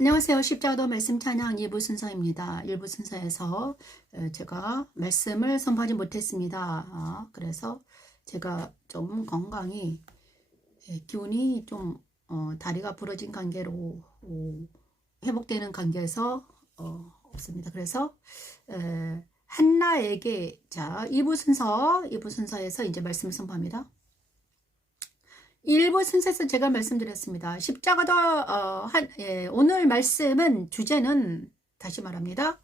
안녕하세요. 십자가도 말씀 찬양 2부 순서입니다. 1부 순서에서 제가 말씀을 선포하지 못했습니다. 그래서 제가 좀 건강이 기운이 좀 다리가 부러진 관계로 회복되는 관계에서 없습니다. 그래서 한나에게 자 2부 순서에서 이제 말씀을 선포합니다. 1부 순서에서 제가 말씀드렸습니다. 십자가도 오늘 말씀은 주제는 다시 말합니다.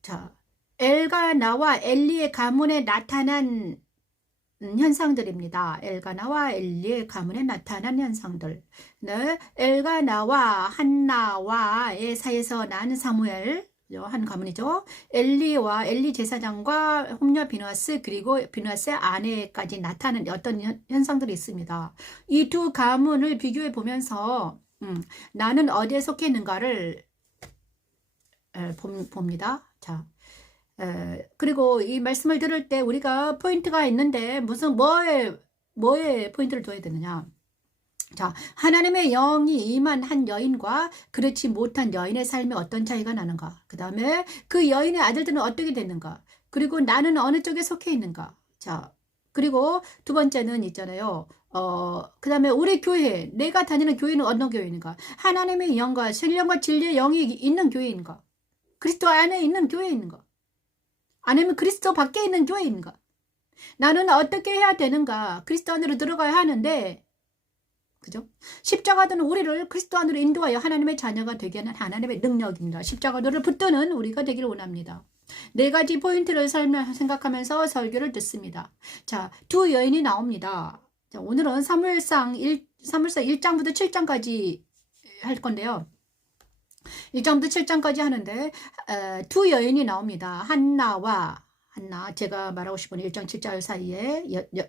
자 엘가나와 엘리의 가문에 나타난 현상들입니다. 엘가나와 엘리의 가문에 나타난 현상들. 네, 엘가나와 한나와의 사이에서 난 사무엘 한 가문이죠. 엘리 제사장과 홈녀 비누아스 그리고 비누아스의 아내까지 나타나는 어떤 현상들이 있습니다. 이 두 가문을 비교해 보면서 나는 어디에 속해 있는가를 봅니다. 자, 그리고 이 말씀을 들을 때 우리가 포인트가 있는데 무슨 뭐에 포인트를 둬야 되느냐? 자, 하나님의 영이 임한 한 여인과 그렇지 못한 여인의 삶에 어떤 차이가 나는가? 그 다음에 그 여인의 아들들은 어떻게 됐는가? 그리고 나는 어느 쪽에 속해 있는가? 자, 그리고 두 번째는 있잖아요. 그 다음에 우리 교회, 내가 다니는 교회는 어느 교회인가? 하나님의 영과 신령과 진리의 영이 있는 교회인가? 그리스도 안에 있는 교회인가? 아니면 그리스도 밖에 있는 교회인가? 나는 어떻게 해야 되는가? 그리스도 안으로 들어가야 하는데 그죠? 십자가도는 우리를 그리스도 안으로 인도하여 하나님의 자녀가 되게 하는 하나님의 능력입니다. 십자가도를 붙드는 우리가 되기를 원합니다. 네 가지 포인트를 생각하면서 설교를 듣습니다. 자, 두 여인이 나옵니다. 자, 오늘은 사무엘상 1장부터 7장까지 할 건데요. 1장부터 7장까지 하는데 두 여인이 나옵니다. 한나 제가 말하고 싶은 1장 7장 사이에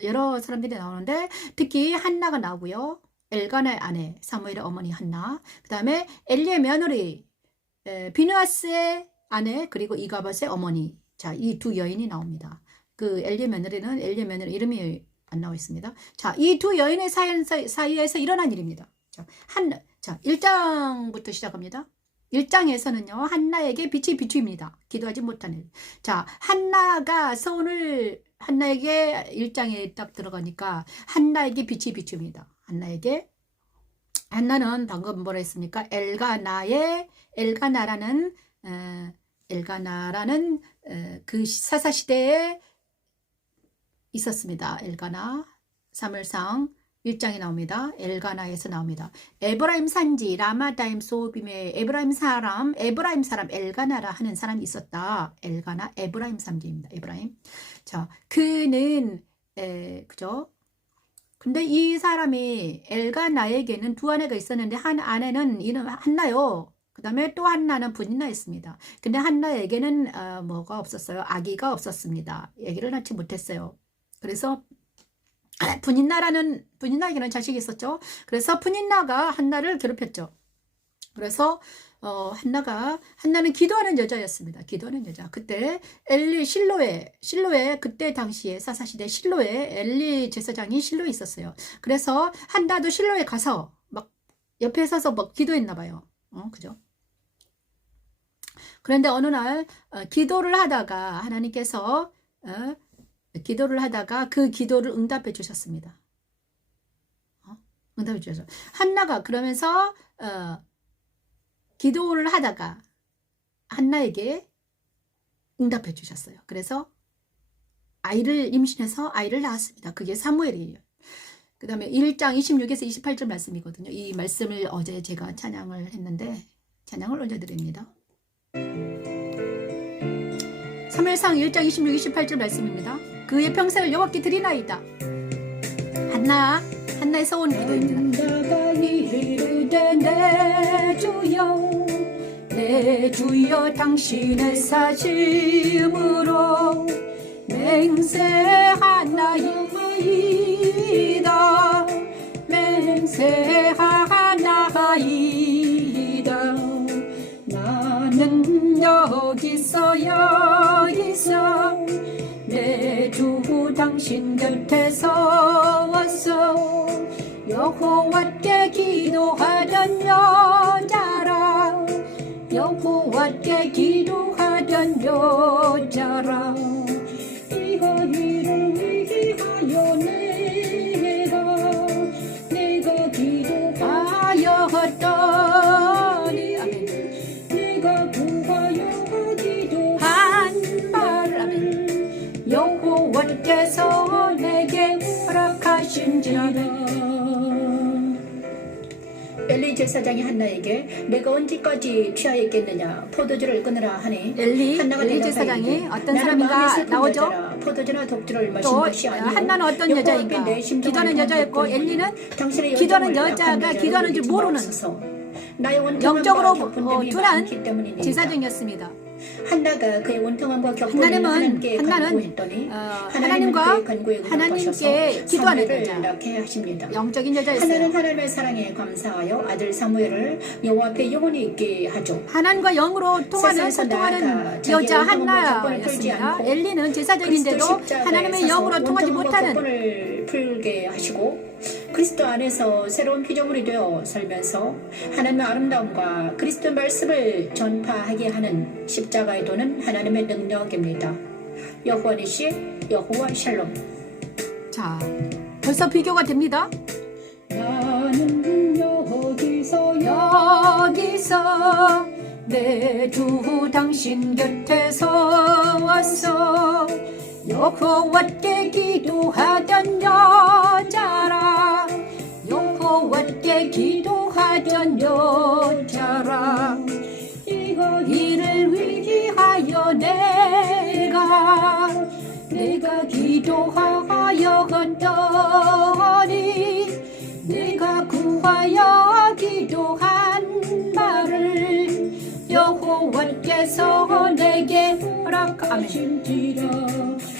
여러 사람들이 나오는데 특히 한나가 나오고요. 엘가나의 아내 사무엘의 어머니 한나, 그 다음에 엘리의 며느리 비누아스의 아내 그리고 이가밧의 어머니. 자, 이 두 여인이 나옵니다. 그 엘리의 며느리 이름이 안 나와 있습니다. 자, 이 두 여인의 사이에서 일어난 일입니다. 자, 1장부터 시작합니다. 1장에서는요, 한나에게 빛이 비추입니다. 기도하지 못한 일. 자, 한나에게 1장에 딱 들어가니까 한나에게 빛이 비춥니다. 한나는 방금 뭐라 했습니까? 엘가나라는 그 사사시대에 있었습니다. 엘가나 사무엘상 1장에 나옵니다. 엘가나에서 나옵니다. 에브라임 산지 라마다임 소빔에 에브라임 사람 엘가나라 하는 사람이 있었다. 엘가나 에브라임 산지입니다. 에브라임. 자, 그는 그죠? 근데 이 사람이 엘가나에게는 두 아내가 있었는데 한 아내는 이름 한나요. 그 다음에 또 한나는 분인나였습니다. 근데 한나에게는 뭐가 없었어요? 아기가 없었습니다. 아기를 낳지 못했어요. 그래서 분인나에게는 자식이 있었죠. 그래서 분인나가 한나를 괴롭혔죠. 그래서 한나는 기도하는 여자였습니다. 기도하는 여자. 그때 실로에 그때 당시에 사사시대 실로에 엘리 제사장이 실로에 있었어요. 그래서 한나도 실로에 가서 막 옆에 서서 막 기도했나 봐요. 그죠? 그런데 어느 날 기도를 하다가 하나님께서 그 기도를 응답해 주셨습니다. 응답해 주셔서 한나가 그러면서 기도를 하다가 한나에게 응답해 주셨어요. 그래서 임신해서 아이를 낳았습니다. 그게 사무엘이에요. 그 다음에 1장 26에서 28절 말씀이거든요. 이 말씀을 어제 제가 찬양을 했는데 찬양을 올려드립니다. 사무엘상 1장 26, 28절 말씀입니다. 그의 평생을 여호와께 드리나이다. 한나의 서원 기도입니다. 내 주여 당신의 사심으로 맹세하나이다. 나는 여기서 내 주 당신 곁에 서서 여호와께 기도하던 여자라 여호와께 기도하던 여자라 네가 이를 위하여 내가 기도하였더니 아멘 내가 구하여 한 말 아멘 여호와께서 내게 허락하신지라 엘리 제사장이 한나에게 내가 언제까지 취하였겠느냐 포도주를 끊으라 하니 엘리 한나가 제사장이 대답하이르되 어떤 나는 마음이 사람인가 슬픈 나오죠? 여자라 포도주나 독주를 마신 또 것이 아니오 한나는 어떤 여호와께 여자인가? 내 심정을 기도하는 여자였고 통하였거니와 엘리는 당신의 기도하는 여정을 여자가 악한 자로 기도하는 줄 여기지 모르는 마옵소서. 나의 원통함과 영적으로 격분됨이 둔한 많기 때문이니이다. 제사장이었습니다. 한나가 그의 원통함과 격분을 하나님께 간구했더니 하나님과 하나님께 기도하는 사무엘을 여자, 낳게 하십니다. 영적인 여자였어요. 하나는 하나님의 사랑에 감사하여 아들 사무엘을 여호와 앞에 영원히 있게 하죠. 하나님과 영으로 통하는 세상에서 소통하는 나아가 자기의 여자 원통함과 격분을 풀지 한나였습니다. 않고 엘리는 제사장인데도 그리스도 십자가에 하나님의 서서 영으로 통하지 원통함과 못하는 격분을 풀게 하시고 그리스도 안에서 새로운 피조물이 되어 살면서 하나님의 아름다움과 그리스도 말씀을 전파하게 하는 십자가의 도는 하나님의 능력입니다. 여호와 니시 여호와 샬롬. 자, 벌써 비교가 됩니다. 나는 여기서 내 주 당신 곁에서 왔어 여호와께 기도하던 여자라 여호와께 기도하던 여자라 이를 위하여 내가 기도하였더니 내가 구하여 기도한 말을 여호와께서 내게 허락하신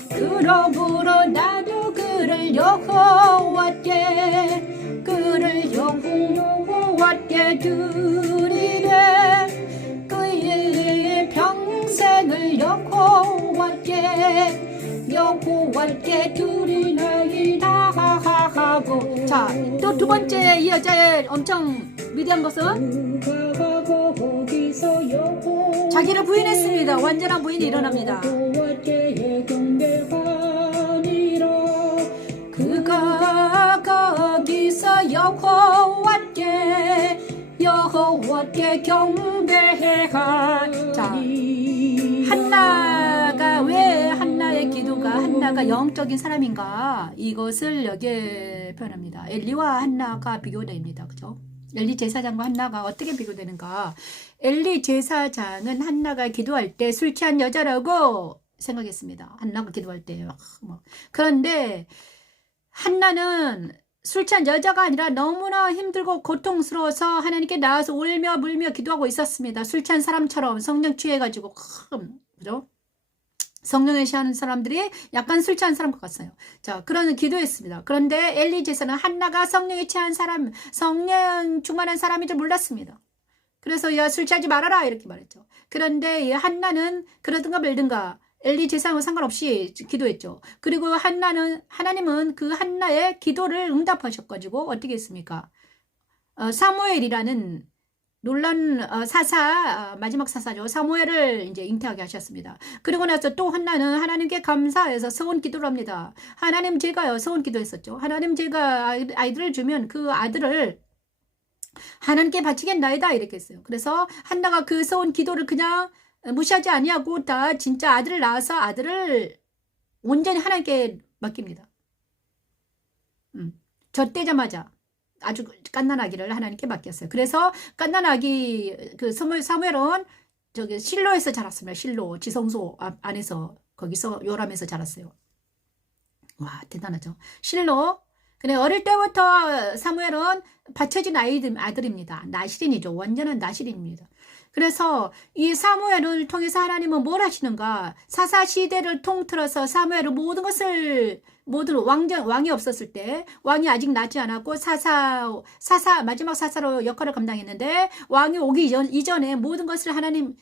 그러므로 나도 그를 여호와께 드리되 그의 평생을 여호와께 드리나이다 하고. 자, 또 두 번째 이 여자의 엄청 위대한 것은 자기를 부인했습니다. 완전한 부인이 일어납니다. 그가 거기서 여호와께 경배하. 자, 한나가 왜 한나의 기도가 한나가 영적인 사람인가 이것을 여기에 표현합니다. 엘리와 한나가 비교됩니다. 그죠? 엘리 제사장과 한나가 어떻게 비교되는가? 엘리 제사장은 한나가 기도할 때 술 취한 여자라고 생각했습니다. 한나가 기도할 때요. 그런데 한나는 술 취한 여자가 아니라 너무나 힘들고 고통스러워서 하나님께 나와서 울며 물며 기도하고 있었습니다. 술 취한 사람처럼 성령 취해가지고 그죠? 성령에 취하는 사람들이 약간 술 취한 사람 같았어요. 자, 그런 기도했습니다. 그런데 엘리 제사는 한나가 성령에 취한 사람, 성령 충만한 사람인 줄 몰랐습니다. 그래서 야, 술 취하지 말아라 이렇게 말했죠. 그런데 이 한나는 그러든가 말든가 엘리 제사와 상관없이 기도했죠. 그리고 하나님은 그 한나의 기도를 응답하셔가지고 어떻게 했습니까? 사무엘이라는 놀란 마지막 사사죠. 사무엘을 이제 잉태하게 하셨습니다. 그리고 나서 또 한나는 하나님께 감사해서 서원 기도를 합니다. 하나님 제가요 서원 기도했었죠. 하나님 제가 아이들을 주면 그 아들을 하나님께 바치겠나이다 이렇게 했어요. 그래서 한나가 그 서원 기도를 그냥 무시하지 아니하고 다 진짜 아들을 낳아서 아들을 온전히 하나님께 맡깁니다. 젖대자마자 아주 갓난아기를 하나님께 맡겼어요. 그래서 갓난아기 그 사무엘은 저기 실로에서 자랐습니다. 실로 지성소 안에서 거기서 요람에서 자랐어요. 와 대단하죠. 실로. 근데 어릴 때부터 사무엘은 받쳐진 아들입니다. 나실인이죠. 완전한 나실인입니다. 그래서 이 사무엘을 통해서 하나님은 뭘 하시는가? 사사 시대를 통틀어서 사무엘은 모든 왕이 없었을 때 왕이 아직 나지 않았고 마지막 사사로 역할을 감당했는데 왕이 오기 이전에 모든 것을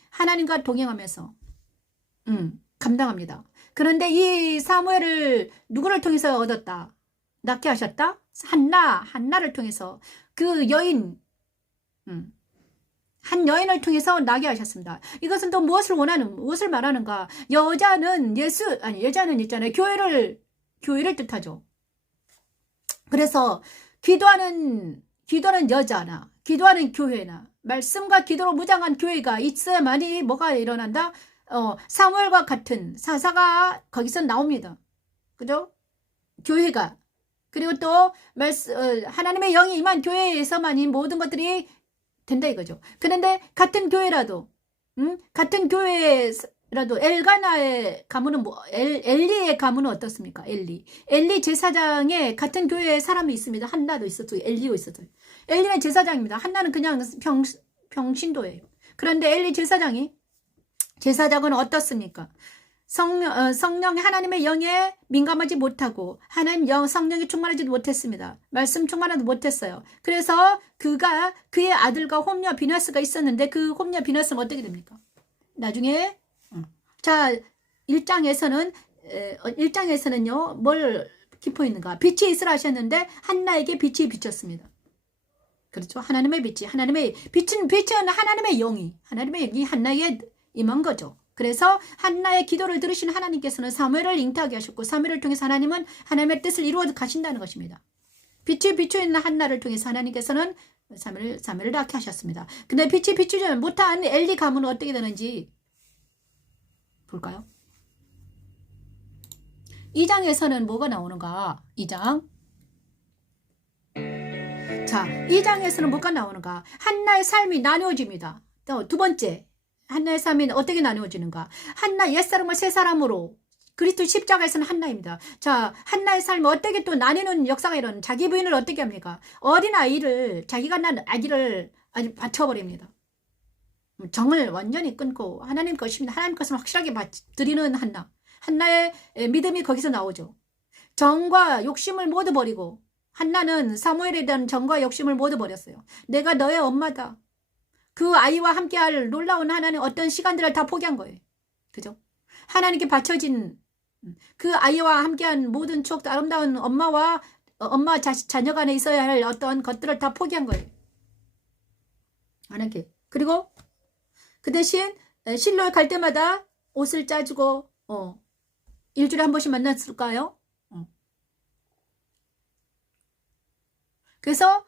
하나님과 동행하면서 감당합니다. 그런데 이 사무엘을 누구를 통해서 얻었다? 낳게 하셨다? 한나를 통해서 그 여인, 한 여인을 통해서 나게 하셨습니다. 이것은 또 무엇을 말하는가? 여자는 여자는 있잖아요. 교회를 뜻하죠. 그래서 기도하는 여자나, 기도하는 교회나, 말씀과 기도로 무장한 교회가 있어야만이 뭐가 일어난다? 사무엘과 같은 사사가 거기서 나옵니다. 그죠? 교회가. 그리고 또 하나님의 영이 임한 교회에서만이 모든 것들이 된다 이거죠. 그런데 같은 교회라도 엘가나의 가문은 엘리의 가문은 어떻습니까? 엘리 제사장의 같은 교회에 사람이 있습니다. 한나도 있었어요. 엘리도 있었어요. 엘리는 제사장입니다. 한나는 그냥 평신도예요. 그런데 엘리 제사장은 어떻습니까? 성령 하나님의 영에 민감하지 못하고 성령이 충만하지도 못했습니다. 말씀 충만하지 못했어요. 그래서 그의 아들과 홈리와 비나스가 있었는데 그 홈리와 비나스는 어떻게 됩니까? 나중에 자 1장에서는요 뭘 기포 있는가? 빛이 있으라 하셨는데 한나에게 빛이 비쳤습니다. 그렇죠? 하나님의 빛은 하나님의 영이 한나에게 임한 거죠. 그래서 한나의 기도를 들으신 하나님께서는 사무엘을 잉태하게 하셨고 사무엘을 통해서 하나님은 하나님의 뜻을 이루어 가신다는 것입니다. 빛이 비추어 있는 한나를 통해서 하나님께서는 사무엘을 낳게 하셨습니다. 근데 빛이 비추지 못한 엘리 가문은 어떻게 되는지 볼까요? 2장에서는 뭐가 나오는가? 2장. 자, 2장에서는 뭐가 나오는가? 한나의 삶이 나누어집니다. 또 두 번째. 한나의 삶이 어떻게 나누어지는가? 한나 옛사람과 새사람으로 그리스도 십자가에서는 한나입니다. 자, 한나의 삶을 어떻게 또 나뉘는 역사가 일어나는 자기 부인을 어떻게 합니까? 어린 아이를 자기가 낳은 아기를 아주 바쳐버립니다. 정을 완전히 끊고 하나님 것입니다. 하나님 것을 확실하게 드리는 한나의 믿음이 거기서 나오죠. 정과 욕심을 모두 버리고 한나는 사무엘에 대한 정과 욕심을 모두 버렸어요. 내가 너의 엄마다. 그 아이와 함께할 놀라운 하나님 어떤 시간들을 다 포기한 거예요. 그죠? 하나님께 바쳐진 그 아이와 함께한 모든 추억도 아름다운 엄마 자녀 간에 있어야 할 어떤 것들을 다 포기한 거예요. 하나님께. 그리고 그 대신 실로에 갈 때마다 옷을 짜주고 일주일에 한 번씩 만났을까요? 그래서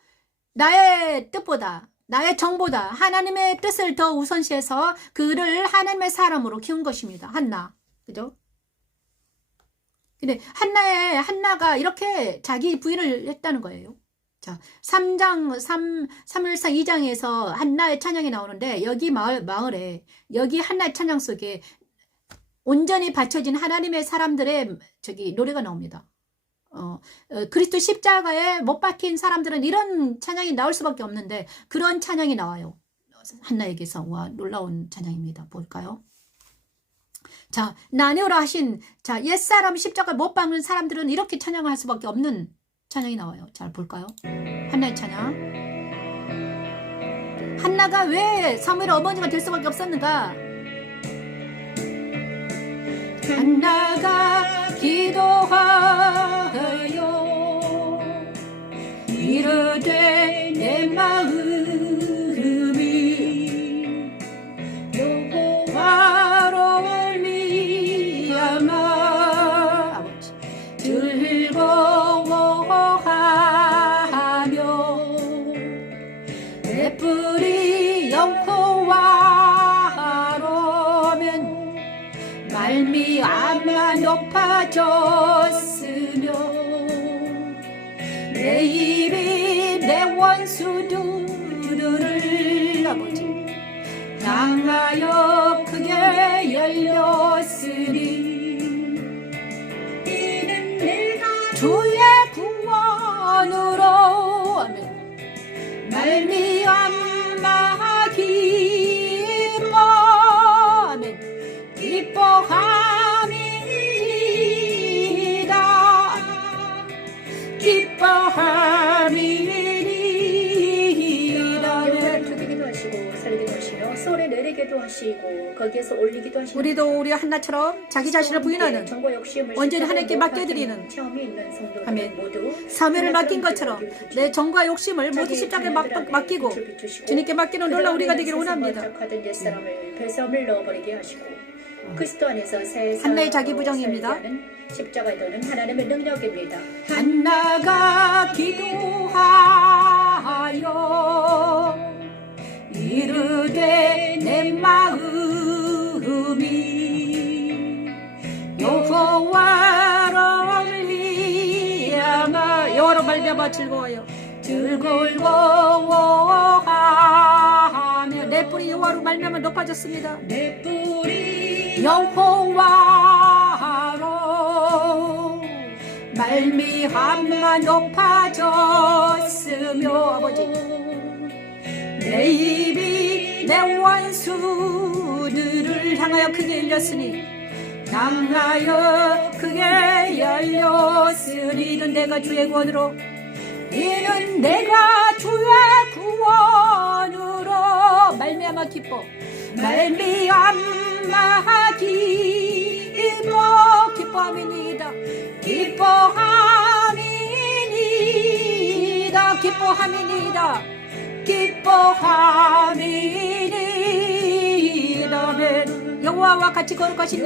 나의 뜻보다 나의 정보다 하나님의 뜻을 더 우선시해서 그를 하나님의 사람으로 키운 것입니다. 한나. 그죠? 근데 한나가 이렇게 자기 부인을 했다는 거예요. 자, 3무엘상 2장에서 한나의 찬양이 나오는데 여기 마을에 여기 한나의 찬양 속에 온전히 바쳐진 하나님의 사람들의 노래가 나옵니다. 그리스도 십자가에 못 박힌 사람들은 이런 찬양이 나올 수밖에 없는데 그런 찬양이 나와요. 한나에게서. 와, 놀라운 찬양입니다. 볼까요? 자, 나뉘어라 하신 옛사람 십자가 못 박는 사람들은 이렇게 찬양을 할 수밖에 없는 찬양이 나와요. 잘 볼까요? 한나의 찬양. 한나가 왜 사무엘의 어머니가 될 수밖에 없었는가? 한나가 기도하여 이르되 내 마음이 여호와로 말미암아 즐거워하며 내 뿔이 여호와로면 말미암아 높아졌으며 내 입이 내 원수들을 아버지 향하여 크게 열렸으니 이는 내가 주의 구원으로 아멘 말미암아 기뻐 아멘 기뻐함이니이다. 네, 기도하시고 살기도 하시며 소리 내리게도 부인하기도 하시고 거기에서 올리기도 하시고 우리도 우리 한나처럼 자기 자신을 부인하는 정과 욕심을 온전히 십자가에 하나님께 못 맡겨드리는 박히는 체험이 있는 성도들 아멘. 모두 사명을 맡긴 한나처럼 것처럼 기도하기를 내 정과 욕심을 모두 자기 십자가에 자녀들에게 맡기고 빛을 비추시고 주님께 맡기는 놀라운 우리가 되기를 원합니다. 하던 옛사람을 배설물 넣어버리게 하시고 그리스도 안에서 새 한나의 자기 사람으로 부정입니다. 살게 하는 십자가에 도는 하나님의 능력입니다. 한나가 기도하여 이르되 내 마음이 여호와를 위하여 여호와로 말미암아 즐거워요. 즐거워하며 내 뿔이 여호와로 말미암아 높아졌습니다. 내 뿌리 여호와로 말미암아 높아졌으며 아버지 내 입이 내 원수들을 향하여 크게 열렸으니 향하여 크게 열렸으니 이는 내가 주의 구원으로 이는 내가 주의 구원으로 말미암아 기뻐 말미암아 기뻐함이니이다 기뻐함이니이다 기뻐함이니이다 기뻐함이니이다 여호와와 같이 거룩하시니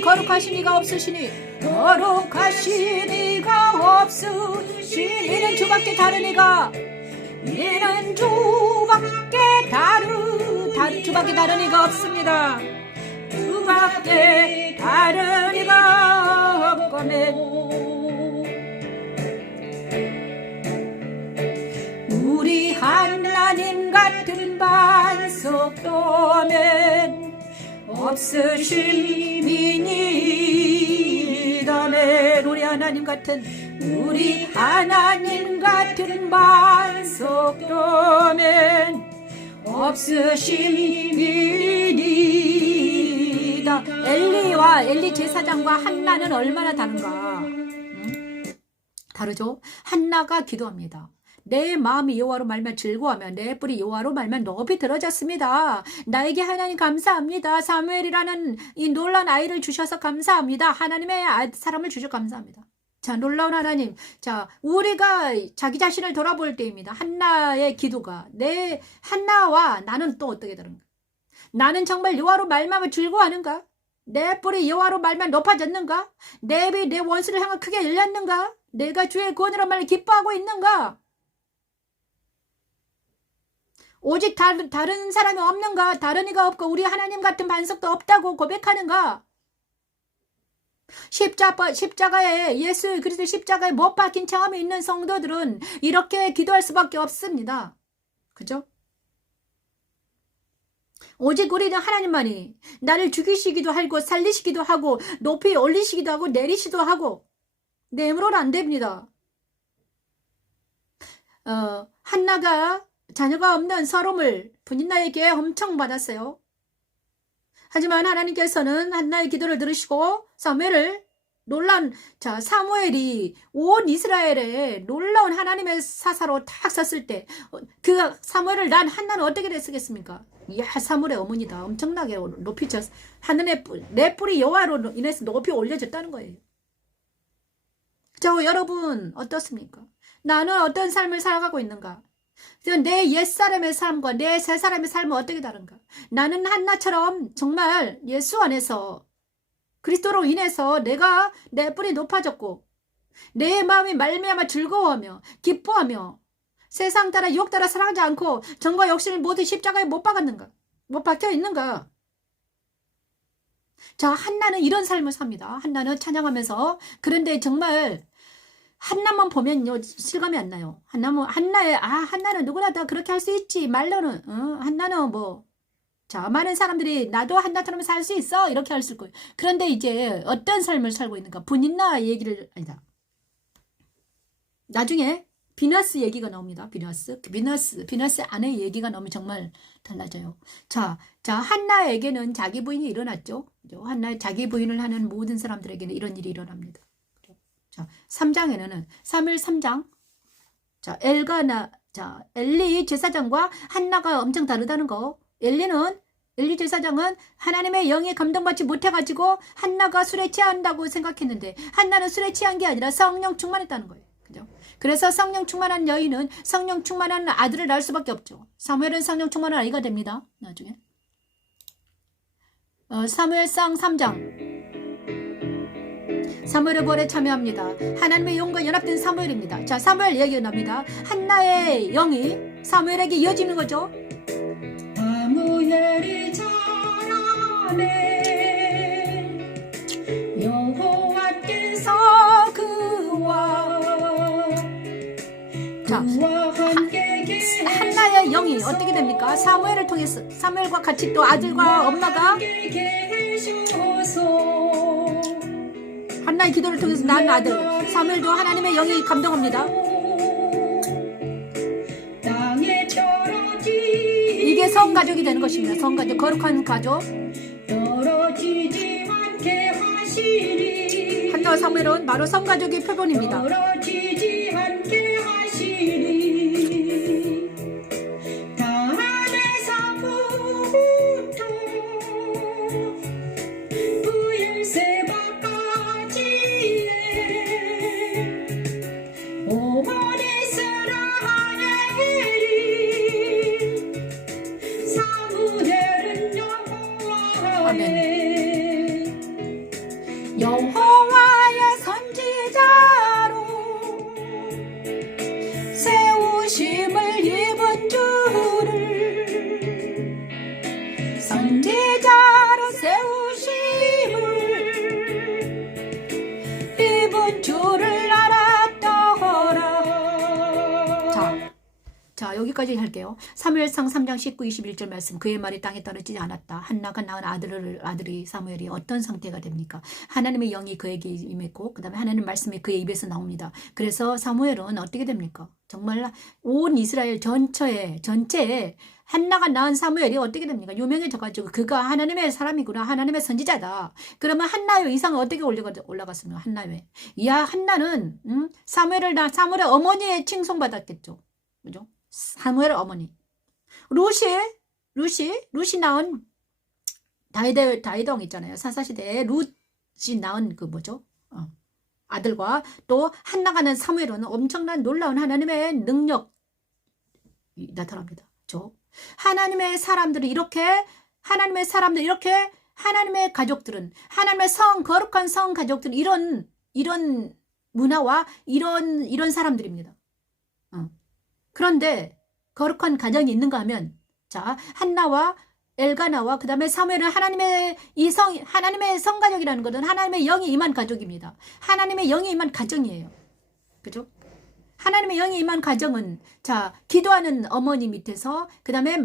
거룩하신 이가 없으시니 거룩하신 이가 없으시니 이는 주밖에 다른 이가 이는 주밖에 다른 이가 없습니다. 주밖에 다른 이가 없거든 우리 하나님 같은 반석도면 없으심이니다면 우리 하나님 같은 반석도면 없으심이니다. 엘리 제사장과 한나는 얼마나 다른가? 다르죠? 한나가 기도합니다. 내 마음이 여호와로 말면 즐거워하며 내 뿔이 여호와로 말면 높이 들어졌습니다. 나에게 하나님 감사합니다. 사무엘이라는 이 놀라운 아이를 주셔서 감사합니다. 하나님의 사람을 주셔서 감사합니다. 자, 놀라운 하나님. 자, 우리가 자기 자신을 돌아볼 때입니다. 한나의 기도가 한나와 나는 또 어떻게 다른가? 나는 정말 여호와로 말하며 즐거워하는가? 내 뿔이 여호와로 말면 높아졌는가? 내 입이 내 원수를 향해 크게 열렸는가? 내가 주의 구원으로 말을 기뻐하고 있는가? 오직 다른 사람이 없는가? 다른 이가 없고 우리 하나님 같은 반석도 없다고 고백하는가? 십자가에 예수 그리스도 십자가에 못 박힌 체험이 있는 성도들은 이렇게 기도할 수밖에 없습니다. 그죠? 오직 우리는 하나님만이 나를 죽이시기도 하고 살리시기도 하고 높이 올리시기도 하고 내리시기도 하고 내 힘으로는 안 됩니다. 한나가 자녀가 없는 서름을 분인나에게 엄청 받았어요. 하지만 하나님께서는 한나의 기도를 들으시고 사무엘이 온 이스라엘에 놀라운 하나님의 사사로 탁 섰을 때 그 사무엘을 난 한나는 어떻게 됐겠습니까? 이야, 사무엘의 어머니다. 엄청나게 높이 하늘의 내 뿔이 여호와로 인해서 높이 올려졌다는 거예요. 저 여러분 어떻습니까? 나는 어떤 삶을 살아가고 있는가? 내 옛사람의 삶과 내 새사람의 삶은 어떻게 다른가? 나는 한나처럼 정말 예수 안에서 그리스도로 인해서 내 뿔이 높아졌고 내 마음이 말미암아 즐거워하며 기뻐하며 세상 따라 유혹 따라 살아가지 않고 정과 욕심을 모두 십자가에 못 박았는가? 못 박혀 있는가? 자, 한나는 이런 삶을 삽니다. 한나는 찬양하면서 그런데 정말 한나만 보면요 실감이 안 나요. 한나는 누구나 다 그렇게 할 수 있지. 말로는 한나는 많은 사람들이 나도 한나처럼 살 수 있어 이렇게 할 수 있고 그런데 이제 어떤 삶을 살고 있는가? 분인나 얘기를 아니다. 나중에 비너스 얘기가 나옵니다. 비너스 안의 얘기가 나오면 정말 달라져요. 자 한나에게는 자기 부인이 일어났죠. 자기 부인을 하는 모든 사람들에게는 이런 일이 일어납니다. 자, 3장에는 3일 3장. 자, 자, 엘리 제사장과 한나가 엄청 다르다는 거. 엘리 제사장은 하나님의 영에 감동받지 못해가지고 한나가 술에 취한다고 생각했는데 한나는 술에 취한 게 아니라 성령 충만했다는 거예요. 그죠? 그래서 성령 충만한 여인은 성령 충만한 아들을 낳을 수밖에 없죠. 사무엘은 성령 충만한 아이가 됩니다. 나중에. 사무엘상 3장. 사무엘의 벌에 참여합니다. 하나님의 영과 연합된 사무엘입니다. 자, 사무엘 얘기가 납니다. 한나의 영이 사무엘에게 이어지는 거죠. 사무엘이 자라매 여호와께서 그와 함께 계시고 한나의 영이 어떻게 됩니까? 사무엘을 통해서 사무엘과 같이 또 아들과 엄마가 한나의 기도를 통해서 낳은 아들 사무엘도 하나님의 영이 감동합니다. 이게 성가족이 되는 것입니다. 성가족, 거룩한 가족. 한나와 사무엘은 바로 성가족의 표본입니다. 여호와의 선지자로 세우심을 입은 주를 선지자로 세우심을 입은 주를 알았더라. 자, 여기까지 할게요. 사무엘상 3장 19, 21절 말씀. 그의 말이 땅에 떨어지지 않았다. 한나가 낳은 아들이 사무엘이 어떤 상태가 됩니까? 하나님의 영이 그에게 임했고 그 다음에 하나님 말씀이 그의 입에서 나옵니다. 그래서 사무엘은 어떻게 됩니까? 정말 온 이스라엘 전체에 한나가 낳은 사무엘이 어떻게 됩니까? 유명해져가지고 그가 하나님의 사람이구나. 하나님의 선지자다. 그러면 한나의 이상은 어떻게 올라갔습니까? 한나의. 한나는 사무엘의 어머니의 칭송받았겠죠. 그죠? 사무엘 어머니 루시 낳은 다이동 있잖아요. 사사시대에 룻이 낳은 그 뭐죠? 아들과 또 한나가 낳은 사무엘은 엄청난 놀라운 하나님의 능력이 나타납니다. 그렇죠? 하나님의 사람들이 이렇게 하나님의 가족들은 하나님의 거룩한 성 가족들은 이런 문화와 이런 사람들입니다. 그런데 거룩한 가정이 있는가 하면 자 한나와 엘가나와 그 다음에 사무엘은 하나님의 성가족이라는 것은 하나님의 영이 임한 가족입니다. 하나님의 영이 임한 가정이에요. 그죠? 하나님의 영이 임한 가정은 자 기도하는 어머니 밑에서 그 다음에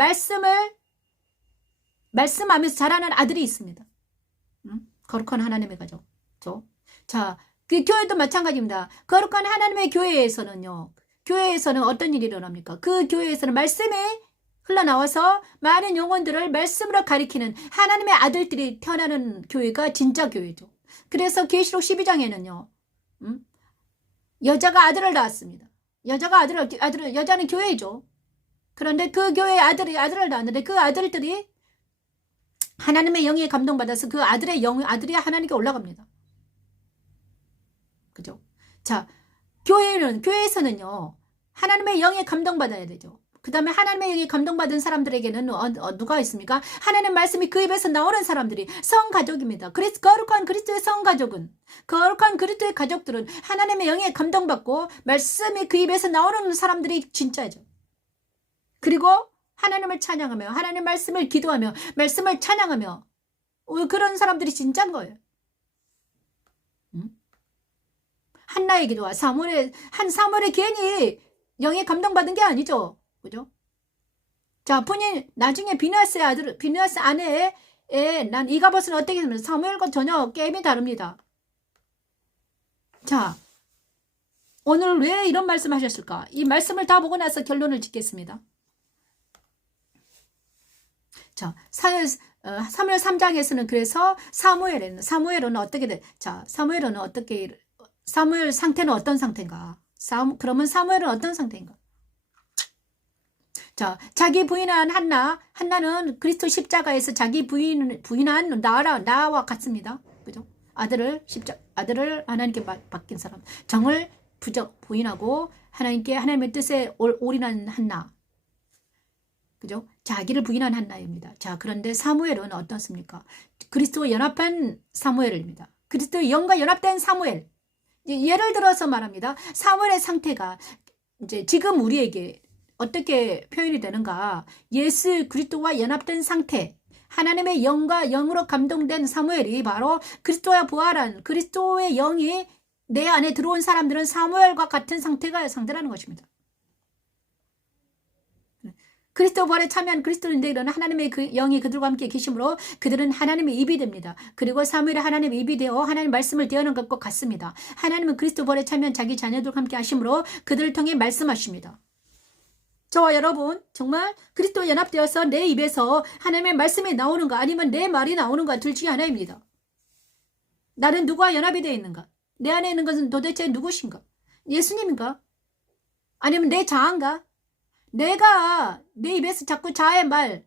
말씀하면서 자라는 아들이 있습니다. 거룩한 하나님의 가정. 그죠? 자, 그 교회도 마찬가지입니다. 거룩한 하나님의 교회에서는 어떤 일이 일어납니까? 그 교회에서는 말씀이 흘러나와서 많은 영혼들을 말씀으로 가리키는 하나님의 아들들이 태어나는 교회가 진짜 교회죠. 그래서 계시록 12장에는요. 여자가 아들을 낳았습니다. 여자는 교회죠. 그런데 그 교회에 아들을 낳았는데 그 아들들이 하나님의 영에 감동받아서 그 아들이 하나님께 올라갑니다. 그죠? 자, 교회에서는요. 하나님의 영에 감동받아야 되죠. 그 다음에 하나님의 영에 감동받은 사람들에게는 누가 있습니까? 하나님의 말씀이 그 입에서 나오는 사람들이 성가족입니다. 거룩한 그리스도의 성가족은 거룩한 그리스도의 가족들은 하나님의 영에 감동받고 말씀이 그 입에서 나오는 사람들이 진짜죠. 그리고 하나님을 찬양하며 하나님의 말씀을 기도하며 말씀을 찬양하며 그런 사람들이 진짜인 거예요. 한나의 기도와 사무엘의 괜히 영에 감동받은 게 아니죠. 그죠? 자, 나중에 비느하스 아내의 난 이가봇은 어떻게 되면 사무엘과 전혀 게임이 다릅니다. 자, 오늘 왜 이런 말씀 하셨을까? 이 말씀을 다 보고 나서 결론을 짓겠습니다. 자, 사무엘 3장에서는 그래서 사무엘은 어떻게 돼? 자, 사무엘 상태는 어떤 상태인가? 그러면 사무엘은 어떤 상태인가? 자, 자기 부인한 한나는 그리스도 십자가에서 자기 부인한 나와 같습니다. 그죠? 아들을 하나님께 맡긴 사람. 정을 부인하고 하나님의 뜻에 올인한 한나. 그죠? 자기를 부인한 한나입니다. 자, 그런데 사무엘은 어떻습니까? 그리스도와 연합한 사무엘입니다. 그리스도의 영과 연합된 사무엘. 예를 들어서 말합니다. 사무엘의 상태가 이제 지금 우리에게 어떻게 표현이 되는가? 예수 그리스도와 연합된 상태. 하나님의 영과 영으로 감동된 사무엘이 바로 그리스도와 부활한 그리스도의 영이 내 안에 들어온 사람들은 사무엘과 같은 상태라는 것입니다. 그리스도 부활에 참여한 그리스도인들은 하나님의 그 영이 그들과 함께 계심으로 그들은 하나님의 입이 됩니다. 그리고 사무엘이 하나님의 입이 되어 하나님 말씀을 대하는 것과 같습니다. 하나님은 그리스도 부활에 참여한 자기 자녀들과 함께 하심으로 그들을 통해 말씀하십니다. 저와 여러분 정말 그리스도와 연합되어서 내 입에서 하나님의 말씀이 나오는가 아니면 내 말이 나오는가 둘 중에 하나입니다. 나는 누구와 연합이 되어 있는가? 내 안에 있는 것은 도대체 누구신가? 예수님인가? 아니면 내 자아인가? 내가 내 입에서 자꾸 자아의 말,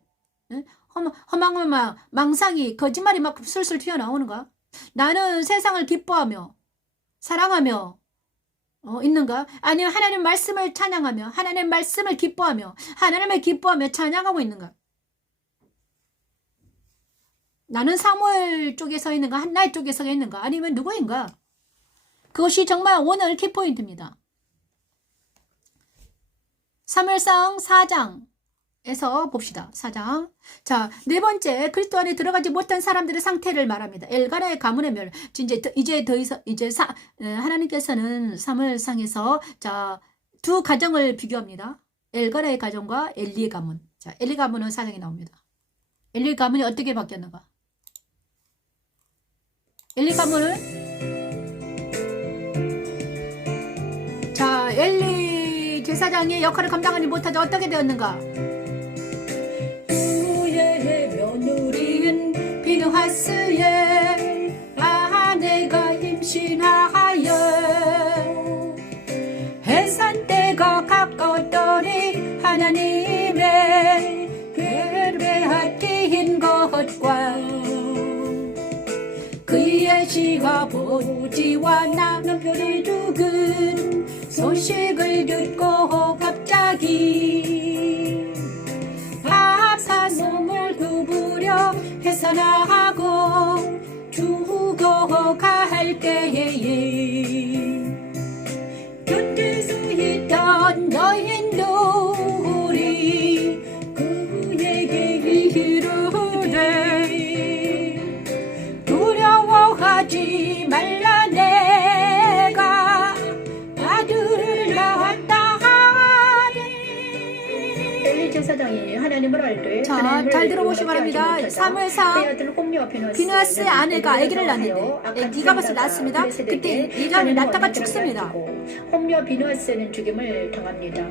허망 망상이 거짓말이 막 술술 튀어나오는가? 나는 세상을 기뻐하며 사랑하며 있는가? 아니면 하나님 말씀을 찬양하며 하나님 말씀을 기뻐하며 하나님을 기뻐하며 찬양하고 있는가? 나는 사무엘 쪽에 서 있는가? 한나의 쪽에 서 있는가? 아니면 누구인가? 그것이 정말 오늘 키포인트입니다. 사무엘상 4장에서 봅시다. 4장. 자, 네 번째, 그리스도 안에 들어가지 못한 사람들의 상태를 말합니다. 엘가나의 가문의 멸. 이제 더 이상, 하나님께서는 사무엘상에서 자, 두 가정을 비교합니다. 엘가나의 가정과 엘리의 가문. 자, 엘리 가문은 4장에 나옵니다. 엘리 가문이 어떻게 바뀌었는가? 엘리 가문은 자, 엘리 제사장의 역할을 감당하지 못하자 어떻게 되었는가? 후의 며느리인 비누하스의 아내가 임신하여 해산 때가 가까웠더니 하나님의 베베하티인 것과 그의 시가 보지와 남편이 죽은 소식을 듣고 갑자기 아파서 몸을 구부려 해산하고 죽어갈 때에 곁에서 있던 여인들이 그에게 이르되 두려워하지 말라 내가 아들을 낳았다 하니. 엘리 제사장이 하나님을 알되 자, 잘 들어보시기 바랍니다. 사무엘상 비누하스의 아내가 아기를 낳는데 네가 벌써 낳았습니다. 그때 이자를 낳다가 죽습니다. 홈녀 비누하스는 죽임을 당합니다.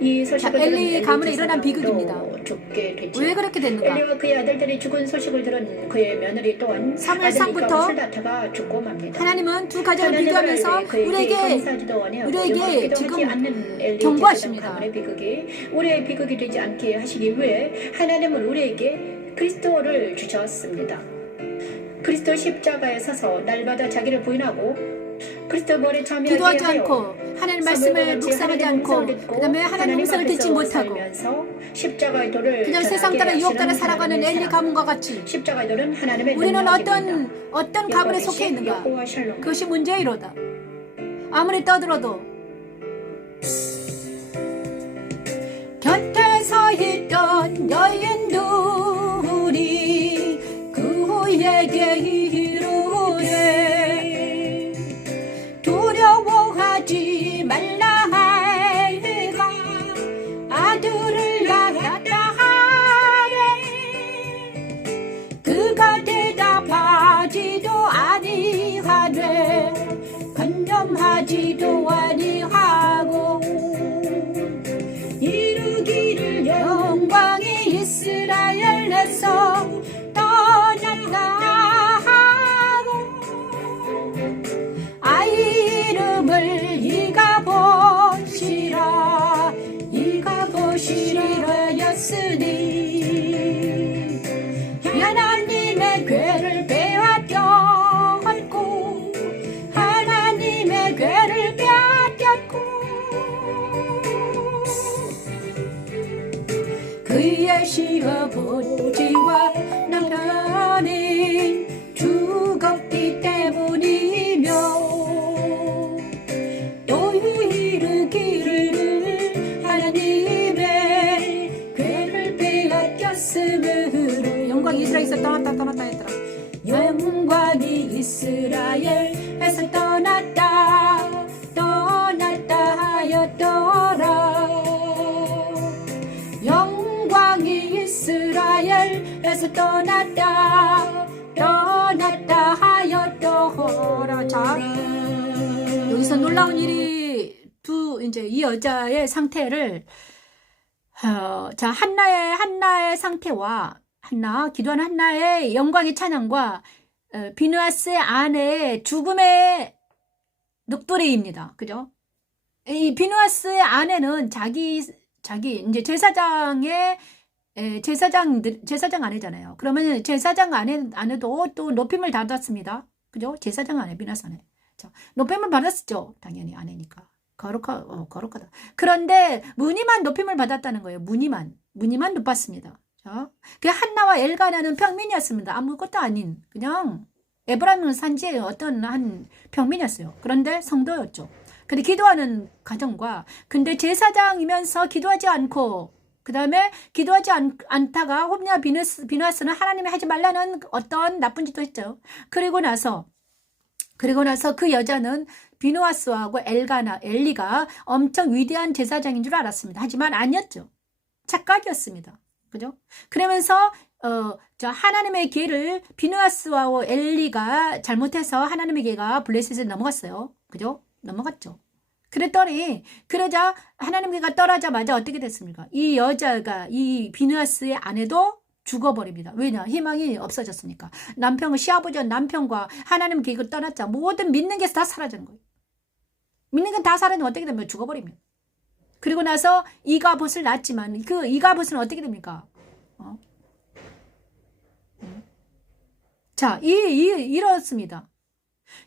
이 소식을 엘리 가문에 일어난 비극입니다. 죽게 되죠. 왜 그렇게 됐는가? 엘리와 그의 아들들이 죽은 소식을 들은 그의 며느리 또한 사무엘상부터 아들이 낳다가 죽고 맙니다. 하나님은 두 가정을 비교하면서 우리에게 지금 경고하십니다. 우리의 비극이 되지 않게 하시기 위해 하나님은 우리에게 그리스도를 주셨습니다. 그리스도 십자가에 서서 날마다 자기를 부인하고 그리스도 머리에 참여하게 기도하지 하여 않고 하나님 말씀을 묵상하지 않고 그 다음에 하나님 음성을 듣지 못하고 십자가의 도를 그냥 세상 따라 유혹 따라 살아가는 엘리 가문과 같이 십자가의 도는 하나님의 우리는 능력입니다. 어떤 가문에 속해 있는가? 여호와 샬롬. 그것이 문제이로다. 아무리 떠들어도 곁에 서 있던 여인들이 그에게 이르되 두려워하지 말라 내가 아들을 낳았다 하래. 그가 대답하지도 아니하되 간념하지도 아니하고 이르기를 영광이 이스라엘에서 떠났다 하고 아이 이름을 이가 보시라 함께 시어보지와 남편이 죽었기 때문이며 또 이루기를 하나님의 괴를 빼앗겼으므로 영광이 이스라엘에서 떠났다 했더라. 영광이 이스라엘에서 떠났다 하였더라. 영광이 이스라엘에서 떠났다 하였더라. 자, 여기서 놀라운 일이 이제 이 여자의 상태를 자, 한나의 상태와 기도하는 한나의 영광의 찬양과 비누아스의 아내의 죽음의 늑돌이입니다. 그죠? 이 비누아스의 아내는 자기 이제 제사장 아내잖아요. 그러면 제사장 아내도 또 높임을 받았습니다. 그죠? 제사장 아내, 비누아스 아내. 자, 높임을 받았죠. 당연히 아내니까. 거룩하다. 그런데 무늬만 높임을 받았다는 거예요. 무늬만 높았습니다. 자, 그 한나와 엘가나는 평민이었습니다. 아무것도 아닌 그냥 에브라임 산지의 어떤 한 평민이었어요. 그런데 성도였죠. 근데 기도하는 가정과 근데 제사장이면서 기도하지 않고 그 다음에 기도하지 않다가 홈리와 비누아스는 하나님이 하지 말라는 어떤 나쁜 짓도 했죠. 그리고 나서 그 여자는 비누아스하고 엘리가 엄청 위대한 제사장인 줄 알았습니다. 하지만 아니었죠. 착각이었습니다. 그죠? 그러면서 저 하나님의 기회를 비누아스와 엘리가 잘못해서 하나님의 기회가 블레셋에 넘어갔어요. 그죠? 넘어갔죠. 그러자 하나님의 기회가 떨어자마자 어떻게 됐습니까? 이 여자가 이 비누아스의 아내도 죽어버립니다. 왜냐? 희망이 없어졌으니까. 시아버지 남편과 하나님 기회가 떠났자 모든 믿는 게 다 사라지는 거예요. 믿는 게 다 사라지면 어떻게 됩니까? 죽어버립니다. 그리고 나서 이가봇을 낳았지만 그 이가봇은 어떻게 됩니까? 자, 이렇습니다.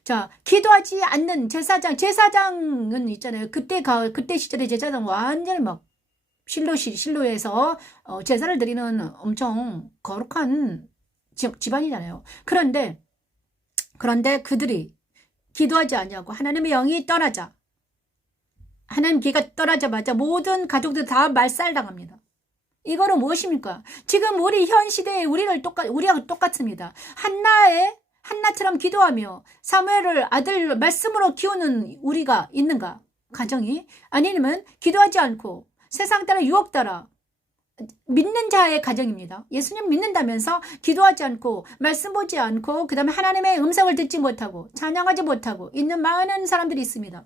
자, 기도하지 않는 제사장은 있잖아요. 그때 시절에 제사장 완전히 막 실로에서 제사를 드리는 엄청 거룩한 집안이잖아요. 그런데 그들이 기도하지 않냐고 하나님의 영이 떠나자 하나님 기가 떠나자마자 모든 가족들 다 말살당합니다. 이거는 무엇입니까? 지금 우리 현 시대에 우리하고 똑같습니다. 한나처럼 기도하며 사무엘을 아들 말씀으로 키우는 우리가 있는가? 가정이? 아니면 기도하지 않고 세상 따라 유혹 따라 믿는 자의 가정입니다. 예수님 믿는다면서 기도하지 않고 말씀 보지 않고 그 다음에 하나님의 음성을 듣지 못하고 찬양하지 못하고 있는 많은 사람들이 있습니다.